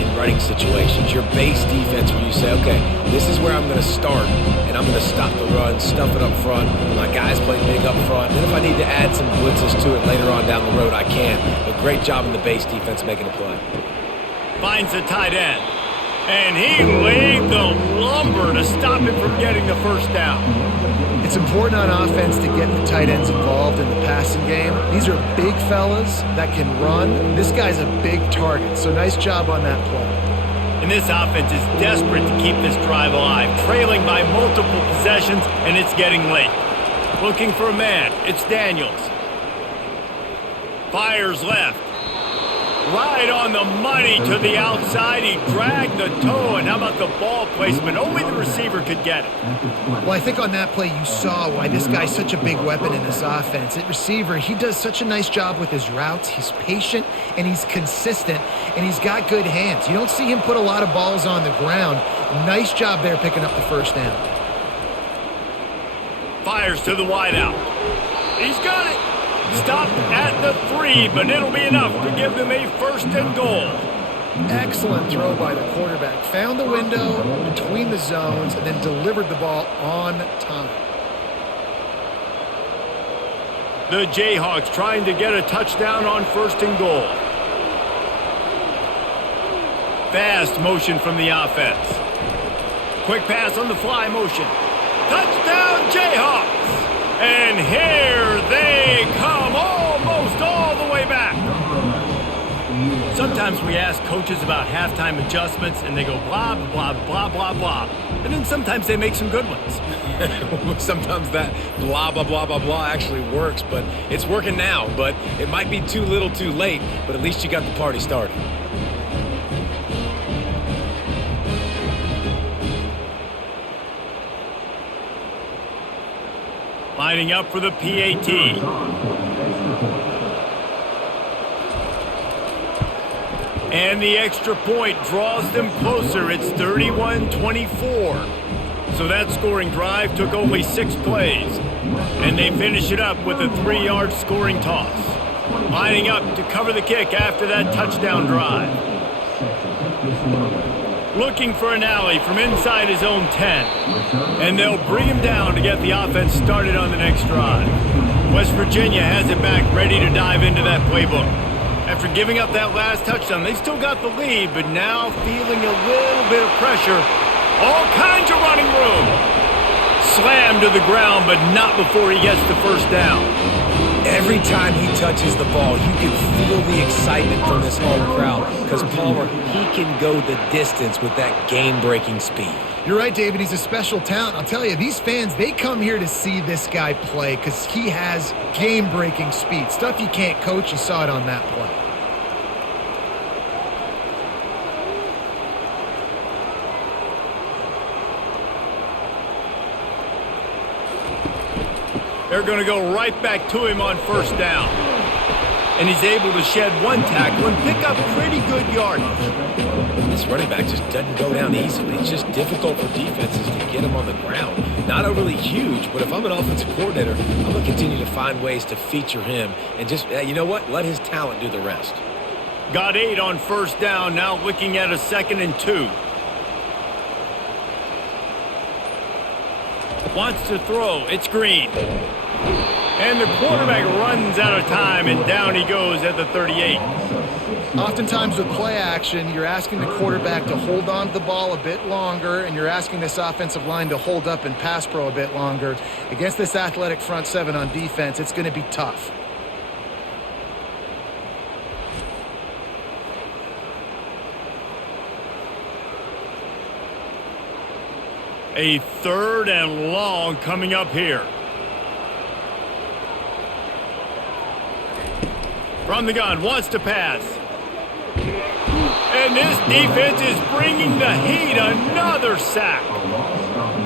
in running situations. Your base defense where you say, okay, this is where I'm going to start, and I'm going to stop the run, stuff it up front. My guys play big up front. And if I need to add some blitzes to it later on down the road, I can. But great job in the base defense making a play. Finds the tight end. And he laid the lumber to stop him from getting the first down. It's important on offense to get the tight ends involved in the passing game. These are big fellas that can run. This guy's a big target, so nice job on that play. And this offense is desperate to keep this drive alive, trailing by multiple possessions, and it's getting late. Looking for a man. It's Daniels. Fires left. Right on the money to the outside. He dragged the toe, and how about the ball placement? Only the receiver could get it. Well, I think on that play you saw why this guy's such a big weapon in this offense. At receiver, he does such a nice job with his routes. He's patient, and he's consistent, and he's got good hands. You don't see him put a lot of balls on the ground. Nice job there picking up the first down. Fires to the wideout. He's got it. Stopped at the 3, but it'll be enough to give them a 1st and goal. Excellent throw by the quarterback. Found the window between the zones and then delivered the ball on time. The Jayhawks trying to get a touchdown on 1st and goal. Fast motion from the offense. Quick pass on the fly motion. Touchdown Jayhawks! And here they come, almost all the way back. Sometimes we ask coaches about halftime adjustments, and they go blah, blah, blah, blah, blah. And then sometimes they make some good ones. Sometimes that blah, blah, blah, blah, blah actually works, but it's working now. But it might be too little too late, but at least you got the party started. Lining up for the PAT. And the extra point draws them closer. It's 31-24. So that scoring drive took only 6 plays. And they finish it up with a 3-yard scoring toss. Lining up to cover the kick after that touchdown drive. Looking for an alley from inside his own 10. And they'll bring him down to get the offense started on the next drive. West Virginia has it back, ready to dive into that playbook. After giving up that last touchdown, they've still got the lead, but now feeling a little bit of pressure. All kinds of running room. Slammed to the ground, but not before he gets the first down. Every time he touches the ball, you can feel the excitement from this home crowd because Palmer, he can go the distance with that game-breaking speed. You're right, David. He's a special talent. I'll tell you, these fans, they come here to see this guy play because he has game-breaking speed. Stuff you can't coach. You saw it on that play. They're going to go right back to him on first down. And he's able to shed one tackle and pick up pretty good yardage. This running back just doesn't go down easily. It's just difficult for defenses to get him on the ground. Not overly huge, but if I'm an offensive coordinator, I'm going to continue to find ways to feature him and just, you know what, let his talent do the rest. Got 8 on first down, now looking at a 2nd and 2. Wants to throw, it's Green. And the quarterback runs out of time, and down he goes at the 38. Oftentimes with play action, you're asking the quarterback to hold on to the ball a bit longer, and you're asking this offensive line to hold up and pass pro a bit longer. Against this athletic front seven on defense, it's going to be tough. A 3rd and long coming up here. From the gun, wants to pass. And this defense is bringing the heat. Another sack.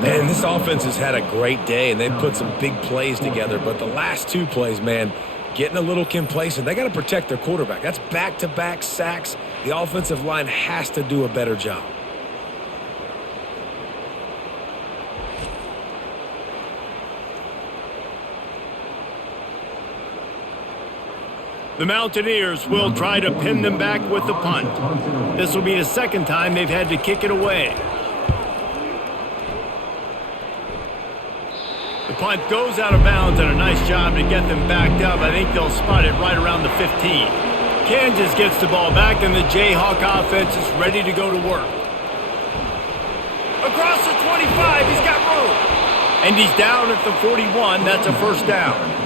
Man, this offense has had a great day, and they've put some big plays together. But the last 2 plays, man, getting a little complacent. They got to protect their quarterback. That's back-to-back sacks. The offensive line has to do a better job. The Mountaineers will try to pin them back with the punt. This will be the 2nd time they've had to kick it away. The punt goes out of bounds, and a nice job to get them backed up. I think they'll spot it right around the 15. Kansas gets the ball back, and the Jayhawk offense is ready to go to work. Across the 25, he's got room. And he's down at the 41. That's a 1st down.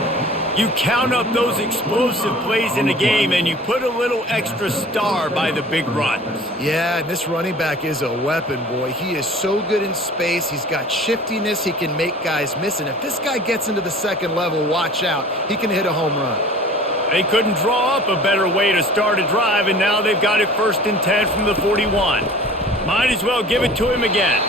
You count up those explosive plays in a game, and you put a little extra star by the big runs. Yeah, and this running back is a weapon, boy. He is so good in space. He's got shiftiness. He can make guys miss. And if this guy gets into the 2nd level, watch out. He can hit a home run. They couldn't draw up a better way to start a drive, and now they've got it 1st and 10 from the 41. Might as well give it to him again.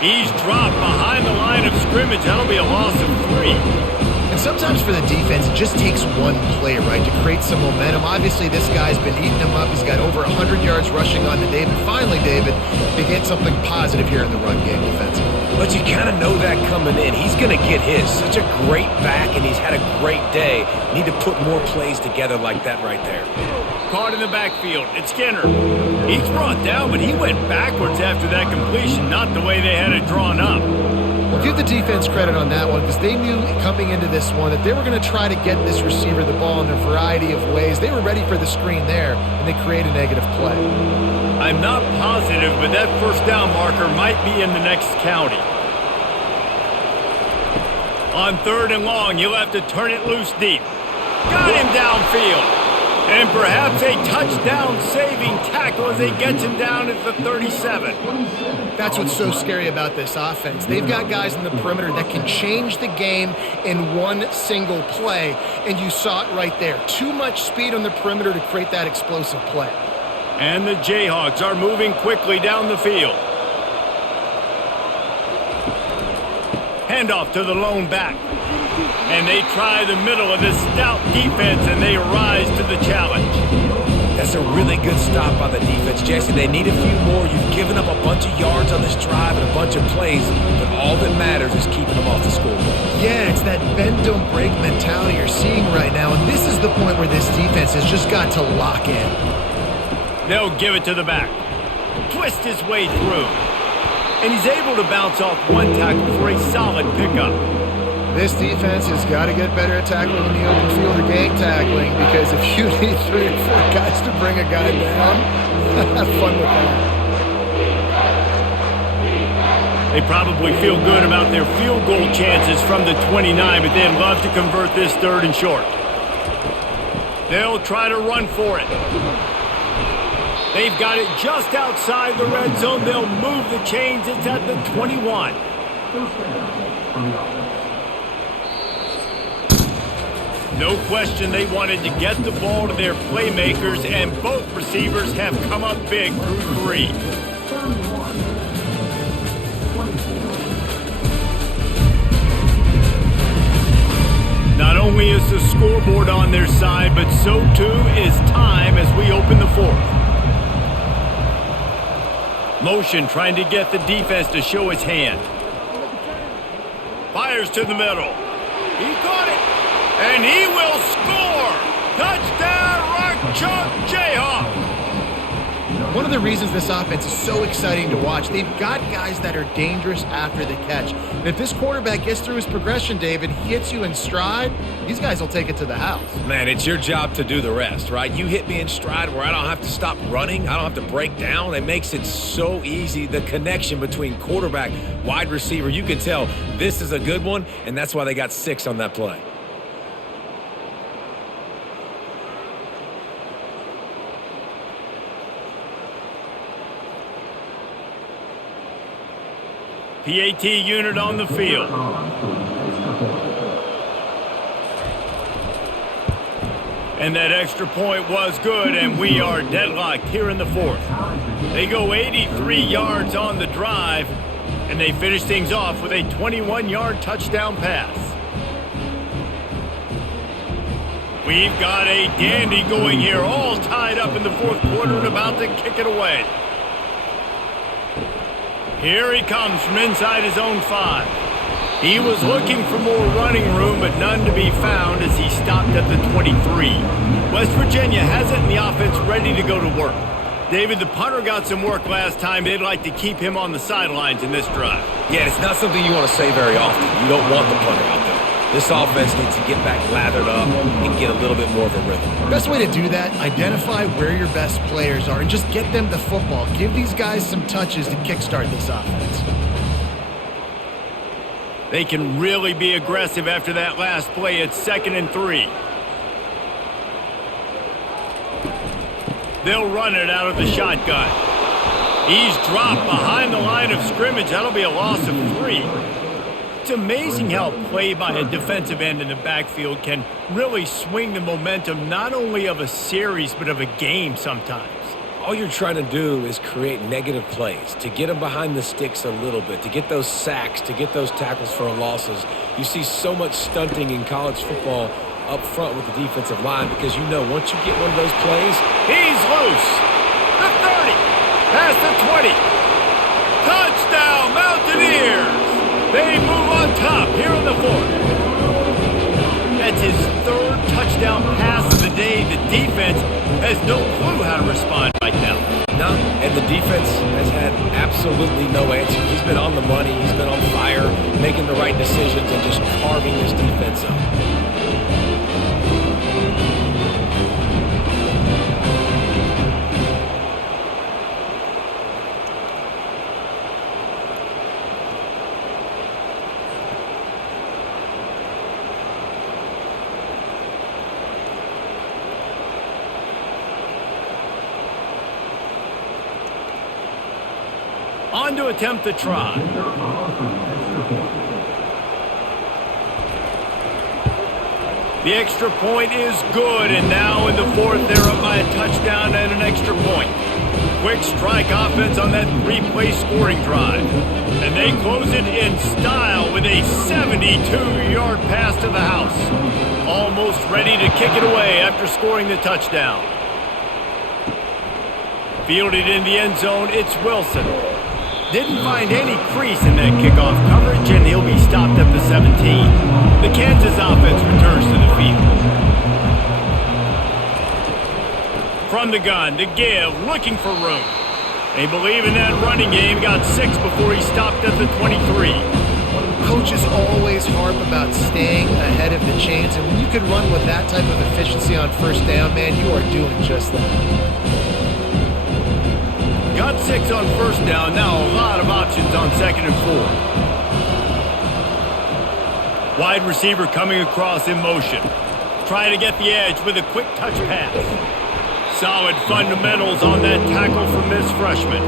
He's dropped behind the line of scrimmage. That'll be a loss of 3. And sometimes for the defense, it just takes one play, right, to create some momentum. Obviously, this guy's been eating him up. He's got over 100 yards rushing on to David. Finally, David, to get something positive here in the run game defensively. But you kind of know that coming in. He's going to get his. Such a great back, and he's had a great day. Need to put more plays together like that right there. Caught in the backfield. It's Skinner. He's brought down, but he went backwards after that completion, not the way they had it drawn up. Well, give the defense credit on that one because they knew coming into this one that they were going to try to get this receiver the ball in a variety of ways. They were ready for the screen there, and they create a negative play. I'm not positive, but that 1st down marker might be in the next county. On 3rd and long, you'll have to turn it loose deep. Got him downfield. And perhaps a touchdown-saving tackle as he gets him down at the 37. That's what's so scary about this offense. They've got guys in the perimeter that can change the game in one single play, and you saw it right there. Too much speed on the perimeter to create that explosive play. And the Jayhawks are moving quickly down the field. Handoff to the lone back. And they try the middle of this stout defense, and they rise to the challenge. That's a really good stop on the defense, Jason. They need a few more. You've given up a bunch of yards on this drive and a bunch of plays, but all that matters is keeping them off the scoreboard. Yeah, it's that bend, don't break mentality you're seeing right now, and this is the point where this defense has just got to lock in. They'll give it to the back. Twist his way through. And he's able to bounce off one tackle for a solid pickup. This defense has got to get better at tackling in the open field or gang tackling, because if you need 3 or 4 guys to bring a guy down, have fun with that. They probably feel good about their field goal chances from the 29, but they'd love to convert this 3rd and short. They'll try to run for it. They've got it just outside the red zone. They'll move the chains. It's at the 21. No question they wanted to get the ball to their playmakers, and both receivers have come up big through 3. Not only is the scoreboard on their side, but so too is time as we open the 4th. Motion trying to get the defense to show his hand. Fires to the middle. He caught it. And he will score! Touchdown, Rock Chalk Jayhawk! One of the reasons this offense is so exciting to watch, they've got guys that are dangerous after the catch. And if this quarterback gets through his progression, David, hits you in stride, these guys will take it to the house. Man, it's your job to do the rest, right? You hit me in stride where I don't have to stop running. I don't have to break down. It makes it so easy. The connection between quarterback, wide receiver, you can tell this is a good one, and that's why they got 6 on that play. PAT unit on the field. And that extra point was good, and we are deadlocked here in the 4th. They go 83 yards on the drive, and they finish things off with a 21-yard touchdown pass. We've got a dandy going here, all tied up in the 4th quarter and about to kick it away. Here he comes from inside his own 5. He was looking for more running room, but none to be found as he stopped at the 23. West Virginia has it in the offense ready to go to work. David, the punter got some work last time. They'd like to keep him on the sidelines in this drive. Yeah, it's not something you want to say very often. You don't want the punter out there. This offense needs to get back lathered up and get a little bit more of a rhythm. Best way to do that, identify where your best players are and just get them the football. Give these guys some touches to kickstart this offense. They can really be aggressive after that last play. It's 2nd and 3. They'll run it out of the shotgun. He's dropped behind the line of scrimmage. That'll be a loss of 3. It's amazing how play by a defensive end in the backfield can really swing the momentum not only of a series but of a game sometimes. All you're trying to do is create negative plays, to get them behind the sticks a little bit, to get those sacks, to get those tackles for losses. You see so much stunting in college football up front with the defensive line because you know once you get one of those plays, he's loose. The 30, past the 20. Touchdown, Mountaineers! They move on top here in the 4th. That's his 3rd touchdown pass of the day. The defense has no clue how to respond right now. No, and the defense has had absolutely no answer. He's been on the money. He's been on fire, making the right decisions and just carving this defense up. On to attempt the try. The extra point is good, and now in the 4th, they're up by a touchdown and an extra point. Quick strike offense on that 3-play scoring drive. And they close it in style with a 72-yard pass to the house. Almost ready to kick it away after scoring the touchdown. Fielded in the end zone, it's Wilson. Didn't find any crease in that kickoff coverage, and he'll be stopped at the 17. The Kansas offense returns to the field. From the gun, to give, looking for room. They believe in that running game, got 6 before he stopped at the 23. Coaches always harp about staying ahead of the chains, and when you can run with that type of efficiency on 1st down, man, you are doing just that. Got 6 on 1st down, now a lot of options on 2nd and 4. Wide receiver coming across in motion. Trying to get the edge with a quick touch pass. Solid fundamentals on that tackle from this freshman.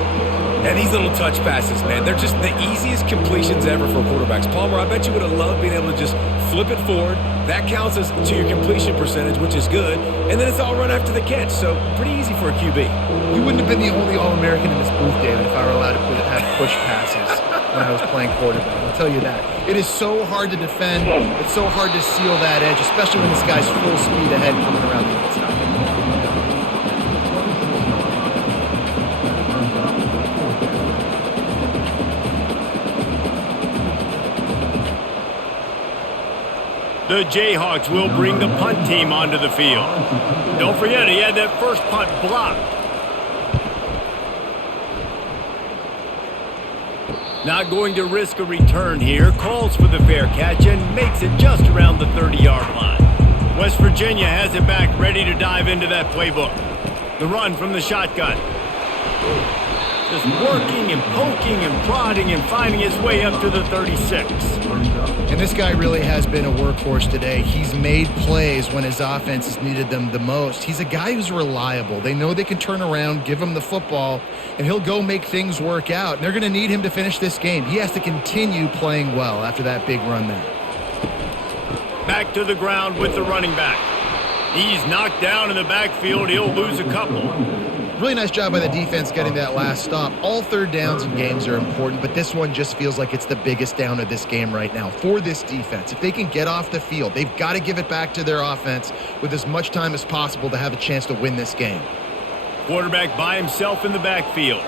And these little touch passes, man, they're just the easiest completions ever for quarterbacks. Palmer, I bet you would have loved being able to just flip it forward. That counts as to your completion percentage, which is good. And then it's all run after the catch, so pretty easy for a QB. You wouldn't have been the only All-American in this booth, David, if I were allowed to have push passes when I was playing quarterback. I'll tell you that. It is so hard to defend. It's so hard to seal that edge, especially when this guy's full speed ahead coming around the outside. The Jayhawks will bring the punt team onto the field. Don't forget, he had that first punt blocked. Not going to risk a return here. Calls for the fair catch and makes it just around the 30-yard line. West Virginia has it back, ready to dive into that playbook. The run from the shotgun. Just working and poking and prodding and finding his way up to the 36. And this guy really has been a workhorse today. He's made plays when his offense has needed them the most. He's a guy who's reliable. They know they can turn around, give him the football, and he'll go make things work out. And they're going to need him to finish this game. He has to continue playing well after that big run there. Back to the ground with the running back. He's knocked down in the backfield. He'll lose a couple. Really nice job by the defense getting that last stop. All third downs in games are important, but this one just feels like it's the biggest down of this game right now for this defense. If they can get off the field, they've got to give it back to their offense with as much time as possible to have a chance to win this game. Quarterback by himself in the backfield.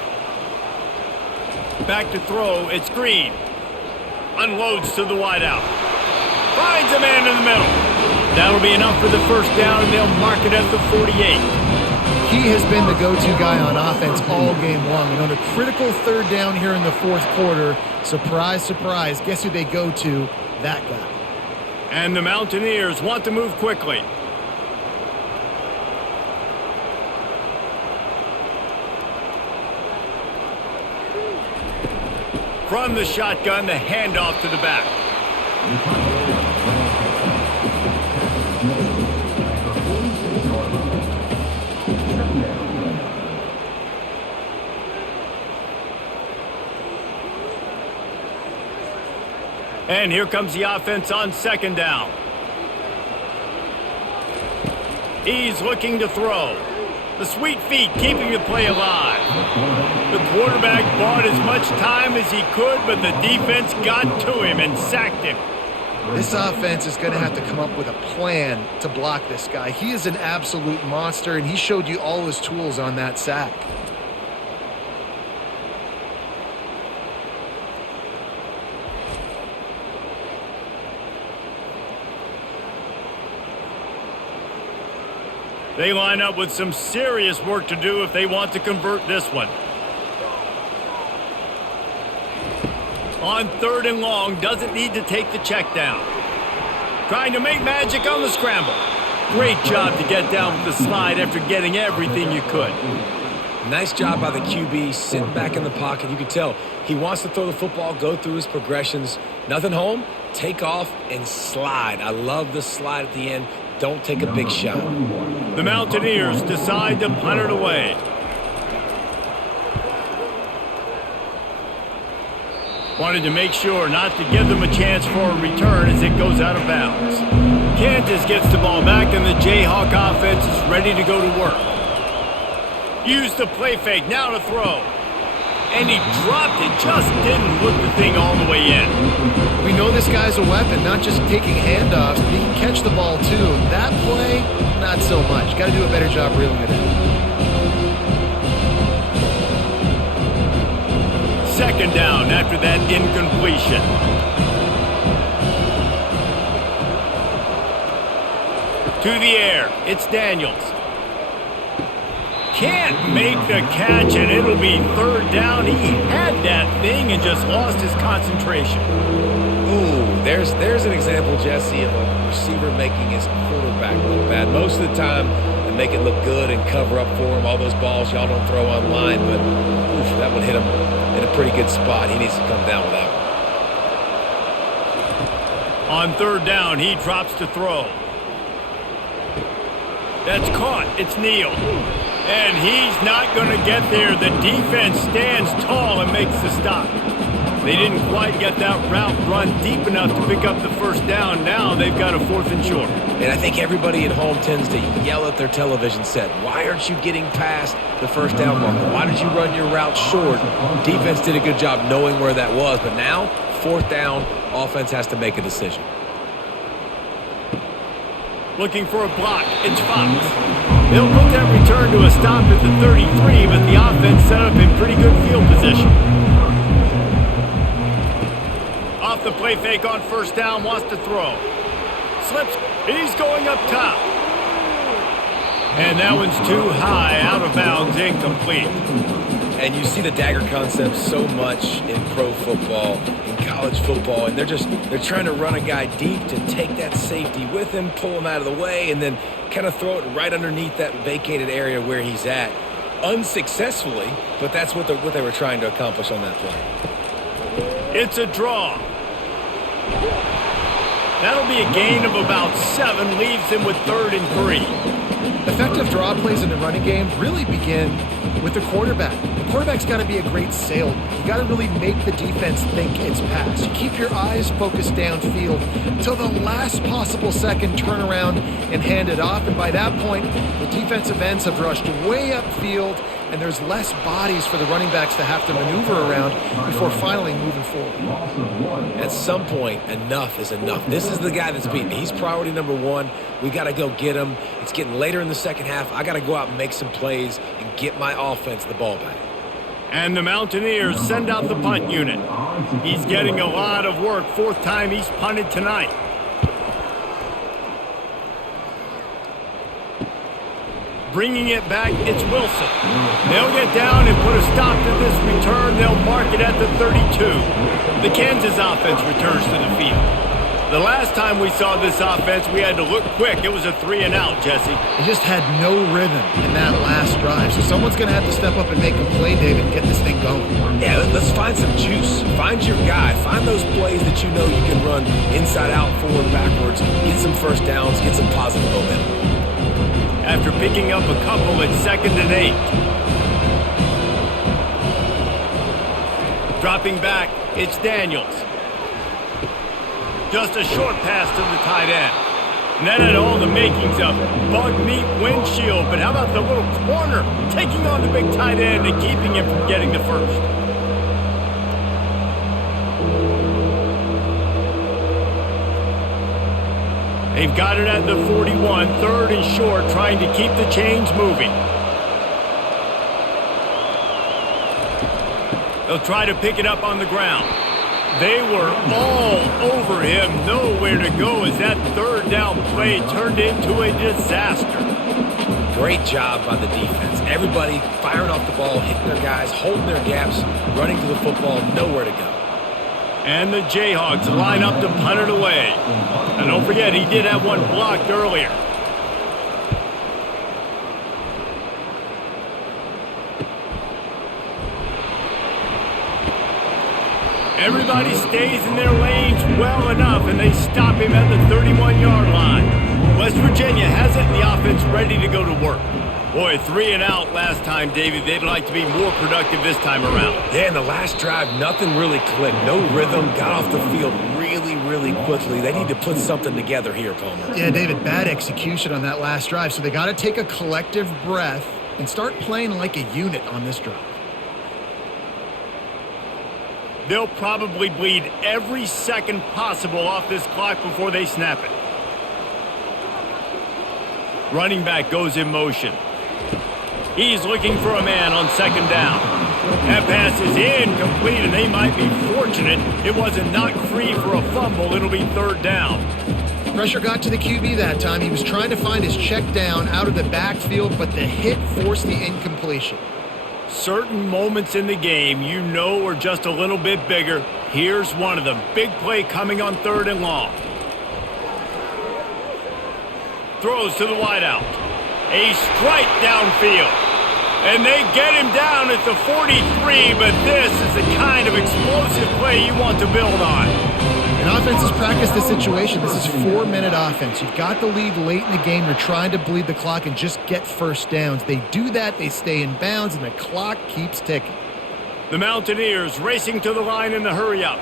Back to throw. It's Green. Unloads to the wideout. Finds a man in the middle. That'll be enough for the first down, and they'll mark it at the 48. He has been the go-to guy on offense all game long. And on a critical third down here in the fourth quarter, surprise, surprise, guess who they go to? That guy. And the Mountaineers want to move quickly. From the shotgun, the handoff to the back. And here comes the offense on second down. He's looking to throw. The sweet feet keeping the play alive. The quarterback bought as much time as he could, but the defense got to him and sacked him. This offense is going to have to come up with a plan to block this guy. He is an absolute monster, and he showed you all his tools on that sack. They line up with some serious work to do if they want to convert this one. On third and long, doesn't need to take the check down. Trying to make magic on the scramble. Great job to get down with the slide after getting everything you could. Nice job by the QB, sitting back in the pocket. You can tell he wants to throw the football, go through his progressions. Nothing home, take off, and slide. I love the slide at the end. Don't take a big shot. The Mountaineers decide to punt it away. Wanted to make sure not to give them a chance for a return as it goes out of bounds. Kansas gets the ball back, and the Jayhawk offense is ready to go to work. Use the play fake, now to throw. And he dropped it, just didn't look the thing all the way in. We know this guy's a weapon, not just taking handoffs, but he can catch the ball too. That play, not so much. Got to do a better job reeling it in. Second down after that incompletion. To the air, it's Daniels. Can't make the catch, and it'll be third down. He had that thing and just lost his concentration. Ooh, there's an example, Jesse, of a receiver making his quarterback look bad. Most of the time, they make it look good and cover up for him. All those balls y'all don't throw online, but oof, that would hit him in a pretty good spot. He needs to come down with that one. On third down, he drops to throw. That's caught. It's Neal. And he's not going to get there. The defense stands tall and makes the stop. They didn't quite get that route run deep enough to pick up the first down. Now they've got a 4th and short. And I think everybody at home tends to yell at their television set, why aren't you getting past the first down marker? Why did you run your route short? Defense did a good job knowing where that was. But now, 4th down, offense has to make a decision. Looking for a block. It's Fox. They'll put that return to a stop at the 33, but the offense set up in pretty good field position. Off the play fake on first down, wants to throw. Slips. He's going up top. And that one's too high, out of bounds, incomplete. And you see the dagger concept so much in pro football, in college football, and they're trying to run a guy deep to take that safety with him, pull him out of the way, and then kind of throw it right underneath that vacated area where he's at. Unsuccessfully, but that's what they were trying to accomplish on that play. It's a draw. That'll be a gain of about 7, leaves him with 3rd and 3. Effective draw plays in the running game really begin with the quarterback. The quarterback's got to be a great salesman. You got to really make the defense think it's pass. You keep your eyes focused downfield until the last possible second, turn around and hand it off. And by that point, the defensive ends have rushed way upfield, and there's less bodies for the running backs to have to maneuver around before finally moving forward. At some point, enough is enough. This is the guy that's beaten. He's priority number 1. We got to go get him. It's getting later in the second half. I got to go out and make some plays and get my offense the ball back. And the Mountaineers send out the punt unit. He's getting a lot of work. 4th time he's punted tonight. Bringing it back, it's Wilson. They'll get down and put a stop to this return. They'll mark it at the 32. The Kansas offense returns to the field. The last time we saw this offense, we had to look quick. It was a 3-and-out, Jesse. He just had no rhythm in that last drive. So someone's going to have to step up and make a play, David, and get this thing going. Yeah, let's find some juice. Find your guy. Find those plays that you know you can run inside out, forward, backwards. Get some first downs. Get some positive momentum. After picking up a couple at 2nd and 8. Dropping back, it's Daniels. Just a short pass to the tight end. And that had all the makings of bug meat windshield, but how about the little corner taking on the big tight end and keeping him from getting the first? They've got it at the 41, 3rd and short, trying to keep the chains moving. They'll try to pick it up on the ground. They were all over him, nowhere to go as that 3rd down play turned into a disaster. Great job by the defense. Everybody firing off the ball, hitting their guys, holding their gaps, running to the football, nowhere to go. And the Jayhawks line up to punt it away. And don't forget, he did have one blocked earlier. Everybody stays in their lanes well enough, and they stop him at the 31-yard line. West Virginia has it, and the offense ready to go to work. Boy, 3-and-out last time, David. They'd like to be more productive this time around. Yeah, in the last drive, nothing really clicked. No rhythm, got off the field really quickly. They need to put something together here, Palmer. Yeah, David, bad execution on that last drive. So they got to take a collective breath and start playing like a unit on this drive. They'll probably bleed every second possible off this clock before they snap it. Running back goes in motion. He's looking for a man on 2nd down. That pass is incomplete, and they might be fortunate it wasn't knocked free for a fumble. It'll be 3rd down. Pressure got to the QB that time. He was trying to find his check down out of the backfield, but the hit forced the incompletion. Certain moments in the game you know are just a little bit bigger. Here's one of them. Big play coming on 3rd and long. Throws to the wideout. A strike downfield. And they get him down at the 43, but this is the kind of explosive play you want to build on. And offenses practice this situation. This is 4-minute offense. You've got the lead late in the game. You're trying to bleed the clock and just get first downs. They do that, they stay in bounds, and the clock keeps ticking. The Mountaineers racing to the line in the hurry-up.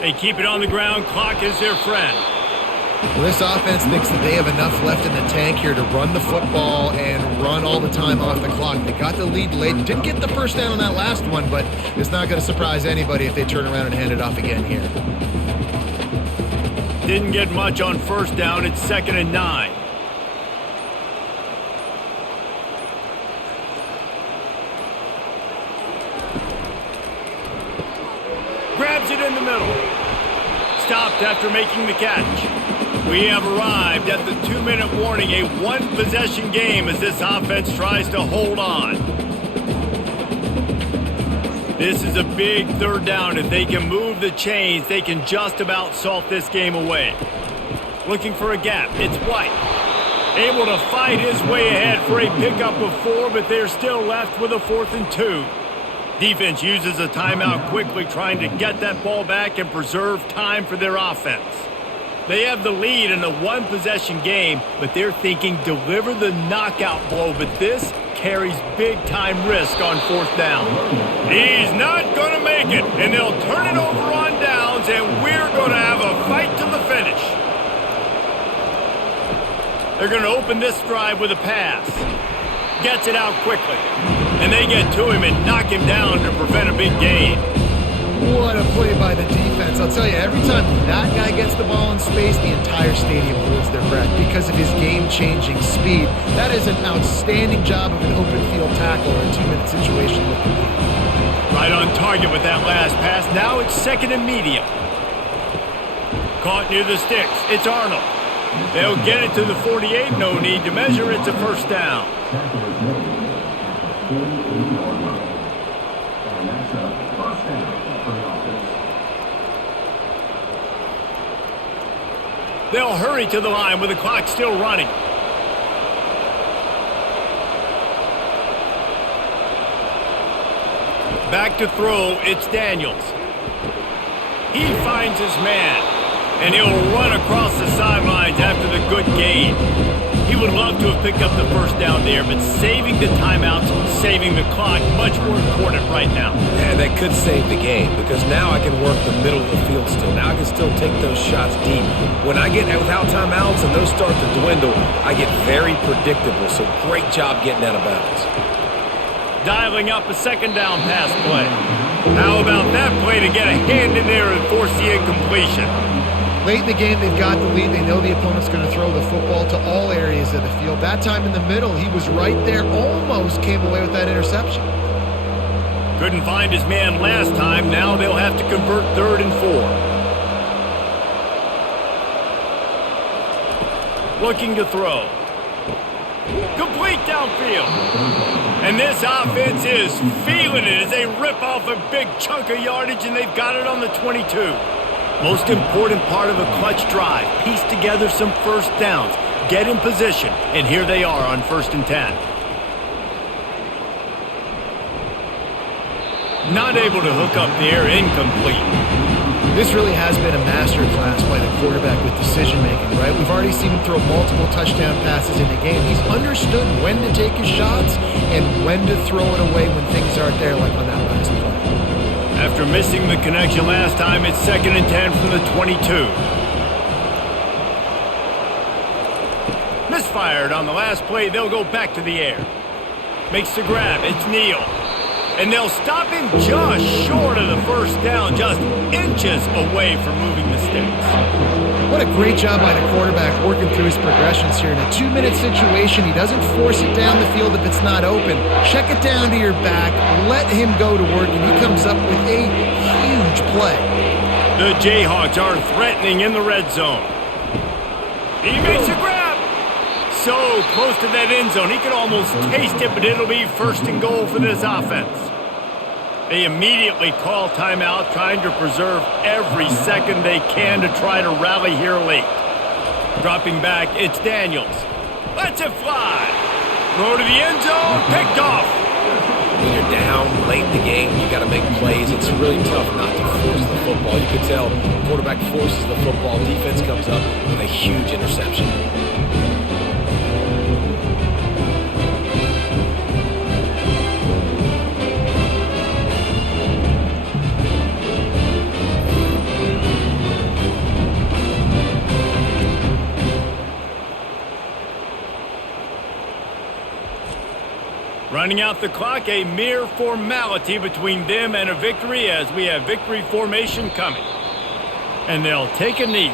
They keep it on the ground. Clock is their friend. Well, this offense thinks that they have enough left in the tank here to run the football and run all the time off the clock. They got the lead late. Didn't get the first down on that last one, but it's not going to surprise anybody if they turn around and hand it off again here. Didn't get much on 1st down. It's 2nd and 9. in the middle. Stopped after making the catch. We have arrived at the 2-minute warning, a one-possession game as this offense tries to hold on. This is a big third down. If they can move the chains, they can just about salt this game away. Looking for a gap. It's White. Able to fight his way ahead for a pickup of 4, but they're still left with a 4th and 2. Defense uses a timeout quickly, trying to get that ball back and preserve time for their offense. They have the lead in a one-possession game, but they're thinking deliver the knockout blow, but this carries big-time risk on 4th down. He's not going to make it, and they'll turn it over on downs, and we're going to have a fight to the finish. They're going to open this drive with a pass. Gets it out quickly. And they get to him and knock him down to prevent a big gain. What a play by the defense. I'll tell you, every time that guy gets the ball in space, the entire stadium holds their breath because of his game-changing speed. That is an outstanding job of an open field tackle in a 2-minute situation. Right on target with that last pass. Now it's 2nd and medium. Caught near the sticks. It's Arnold. They'll get it to the 48. No need to measure. It's a 1st down. They'll hurry to the line with the clock still running. Back to throw, it's Daniels. He finds his man, and he'll run across the sidelines after the good gain. He would love to have picked up the 1st down there, but saving the timeouts, saving the clock, much more important right now. Yeah, that could save the game because now I can work the middle of the field still. Now I can still take those shots deep. When I get without timeouts and those start to dwindle, I get very predictable. So great job getting out of bounds. Dialing up a 2nd down pass play. How about that play to get a hand in there and force the incompletion? Late in the game, they've got the lead. They know the opponent's going to throw the football to all areas of the field. That time in the middle, he was right there, almost came away with that interception. Couldn't find his man last time. Now they'll have to convert 3rd and 4. Looking to throw. Complete downfield. And this offense is feeling it as they rip off a big chunk of yardage, and they've got it on the 22. Most important part of a clutch drive. Piece together some 1st downs. Get in position. And here they are on 1st and 10. Not able to hook up there. Incomplete. This really has been a master class by the quarterback with decision-making, right? We've already seen him throw multiple touchdown passes in the game. He's understood when to take his shots and when to throw it away when things aren't there, like on that last play. After missing the connection last time, it's 2nd and 10 from the 22. Misfired on the last play. They'll go back to the air. Makes the grab. It's Neal. And they'll stop him just short of the 1st down, just inches away from moving the sticks. What a great job by the quarterback working through his progressions here. In a 2-minute situation, he doesn't force it down the field if it's not open. Check it down to your back, let him go to work, and he comes up with a huge play. The Jayhawks are threatening in the red zone. He makes a grab. So close to that end zone, he can almost taste it, but it'll be 1st and goal for this offense. They immediately call timeout, trying to preserve every second they can to try to rally here late. Dropping back, it's Daniels. Lets it fly. Throw to the end zone, picked off. When you're down late in the game, you got to make plays. It's really tough not to force the football. You can tell quarterback forces the football. Defense comes up with a huge interception. Running out the clock, a mere formality between them and a victory as we have victory formation coming. And they'll take a knee.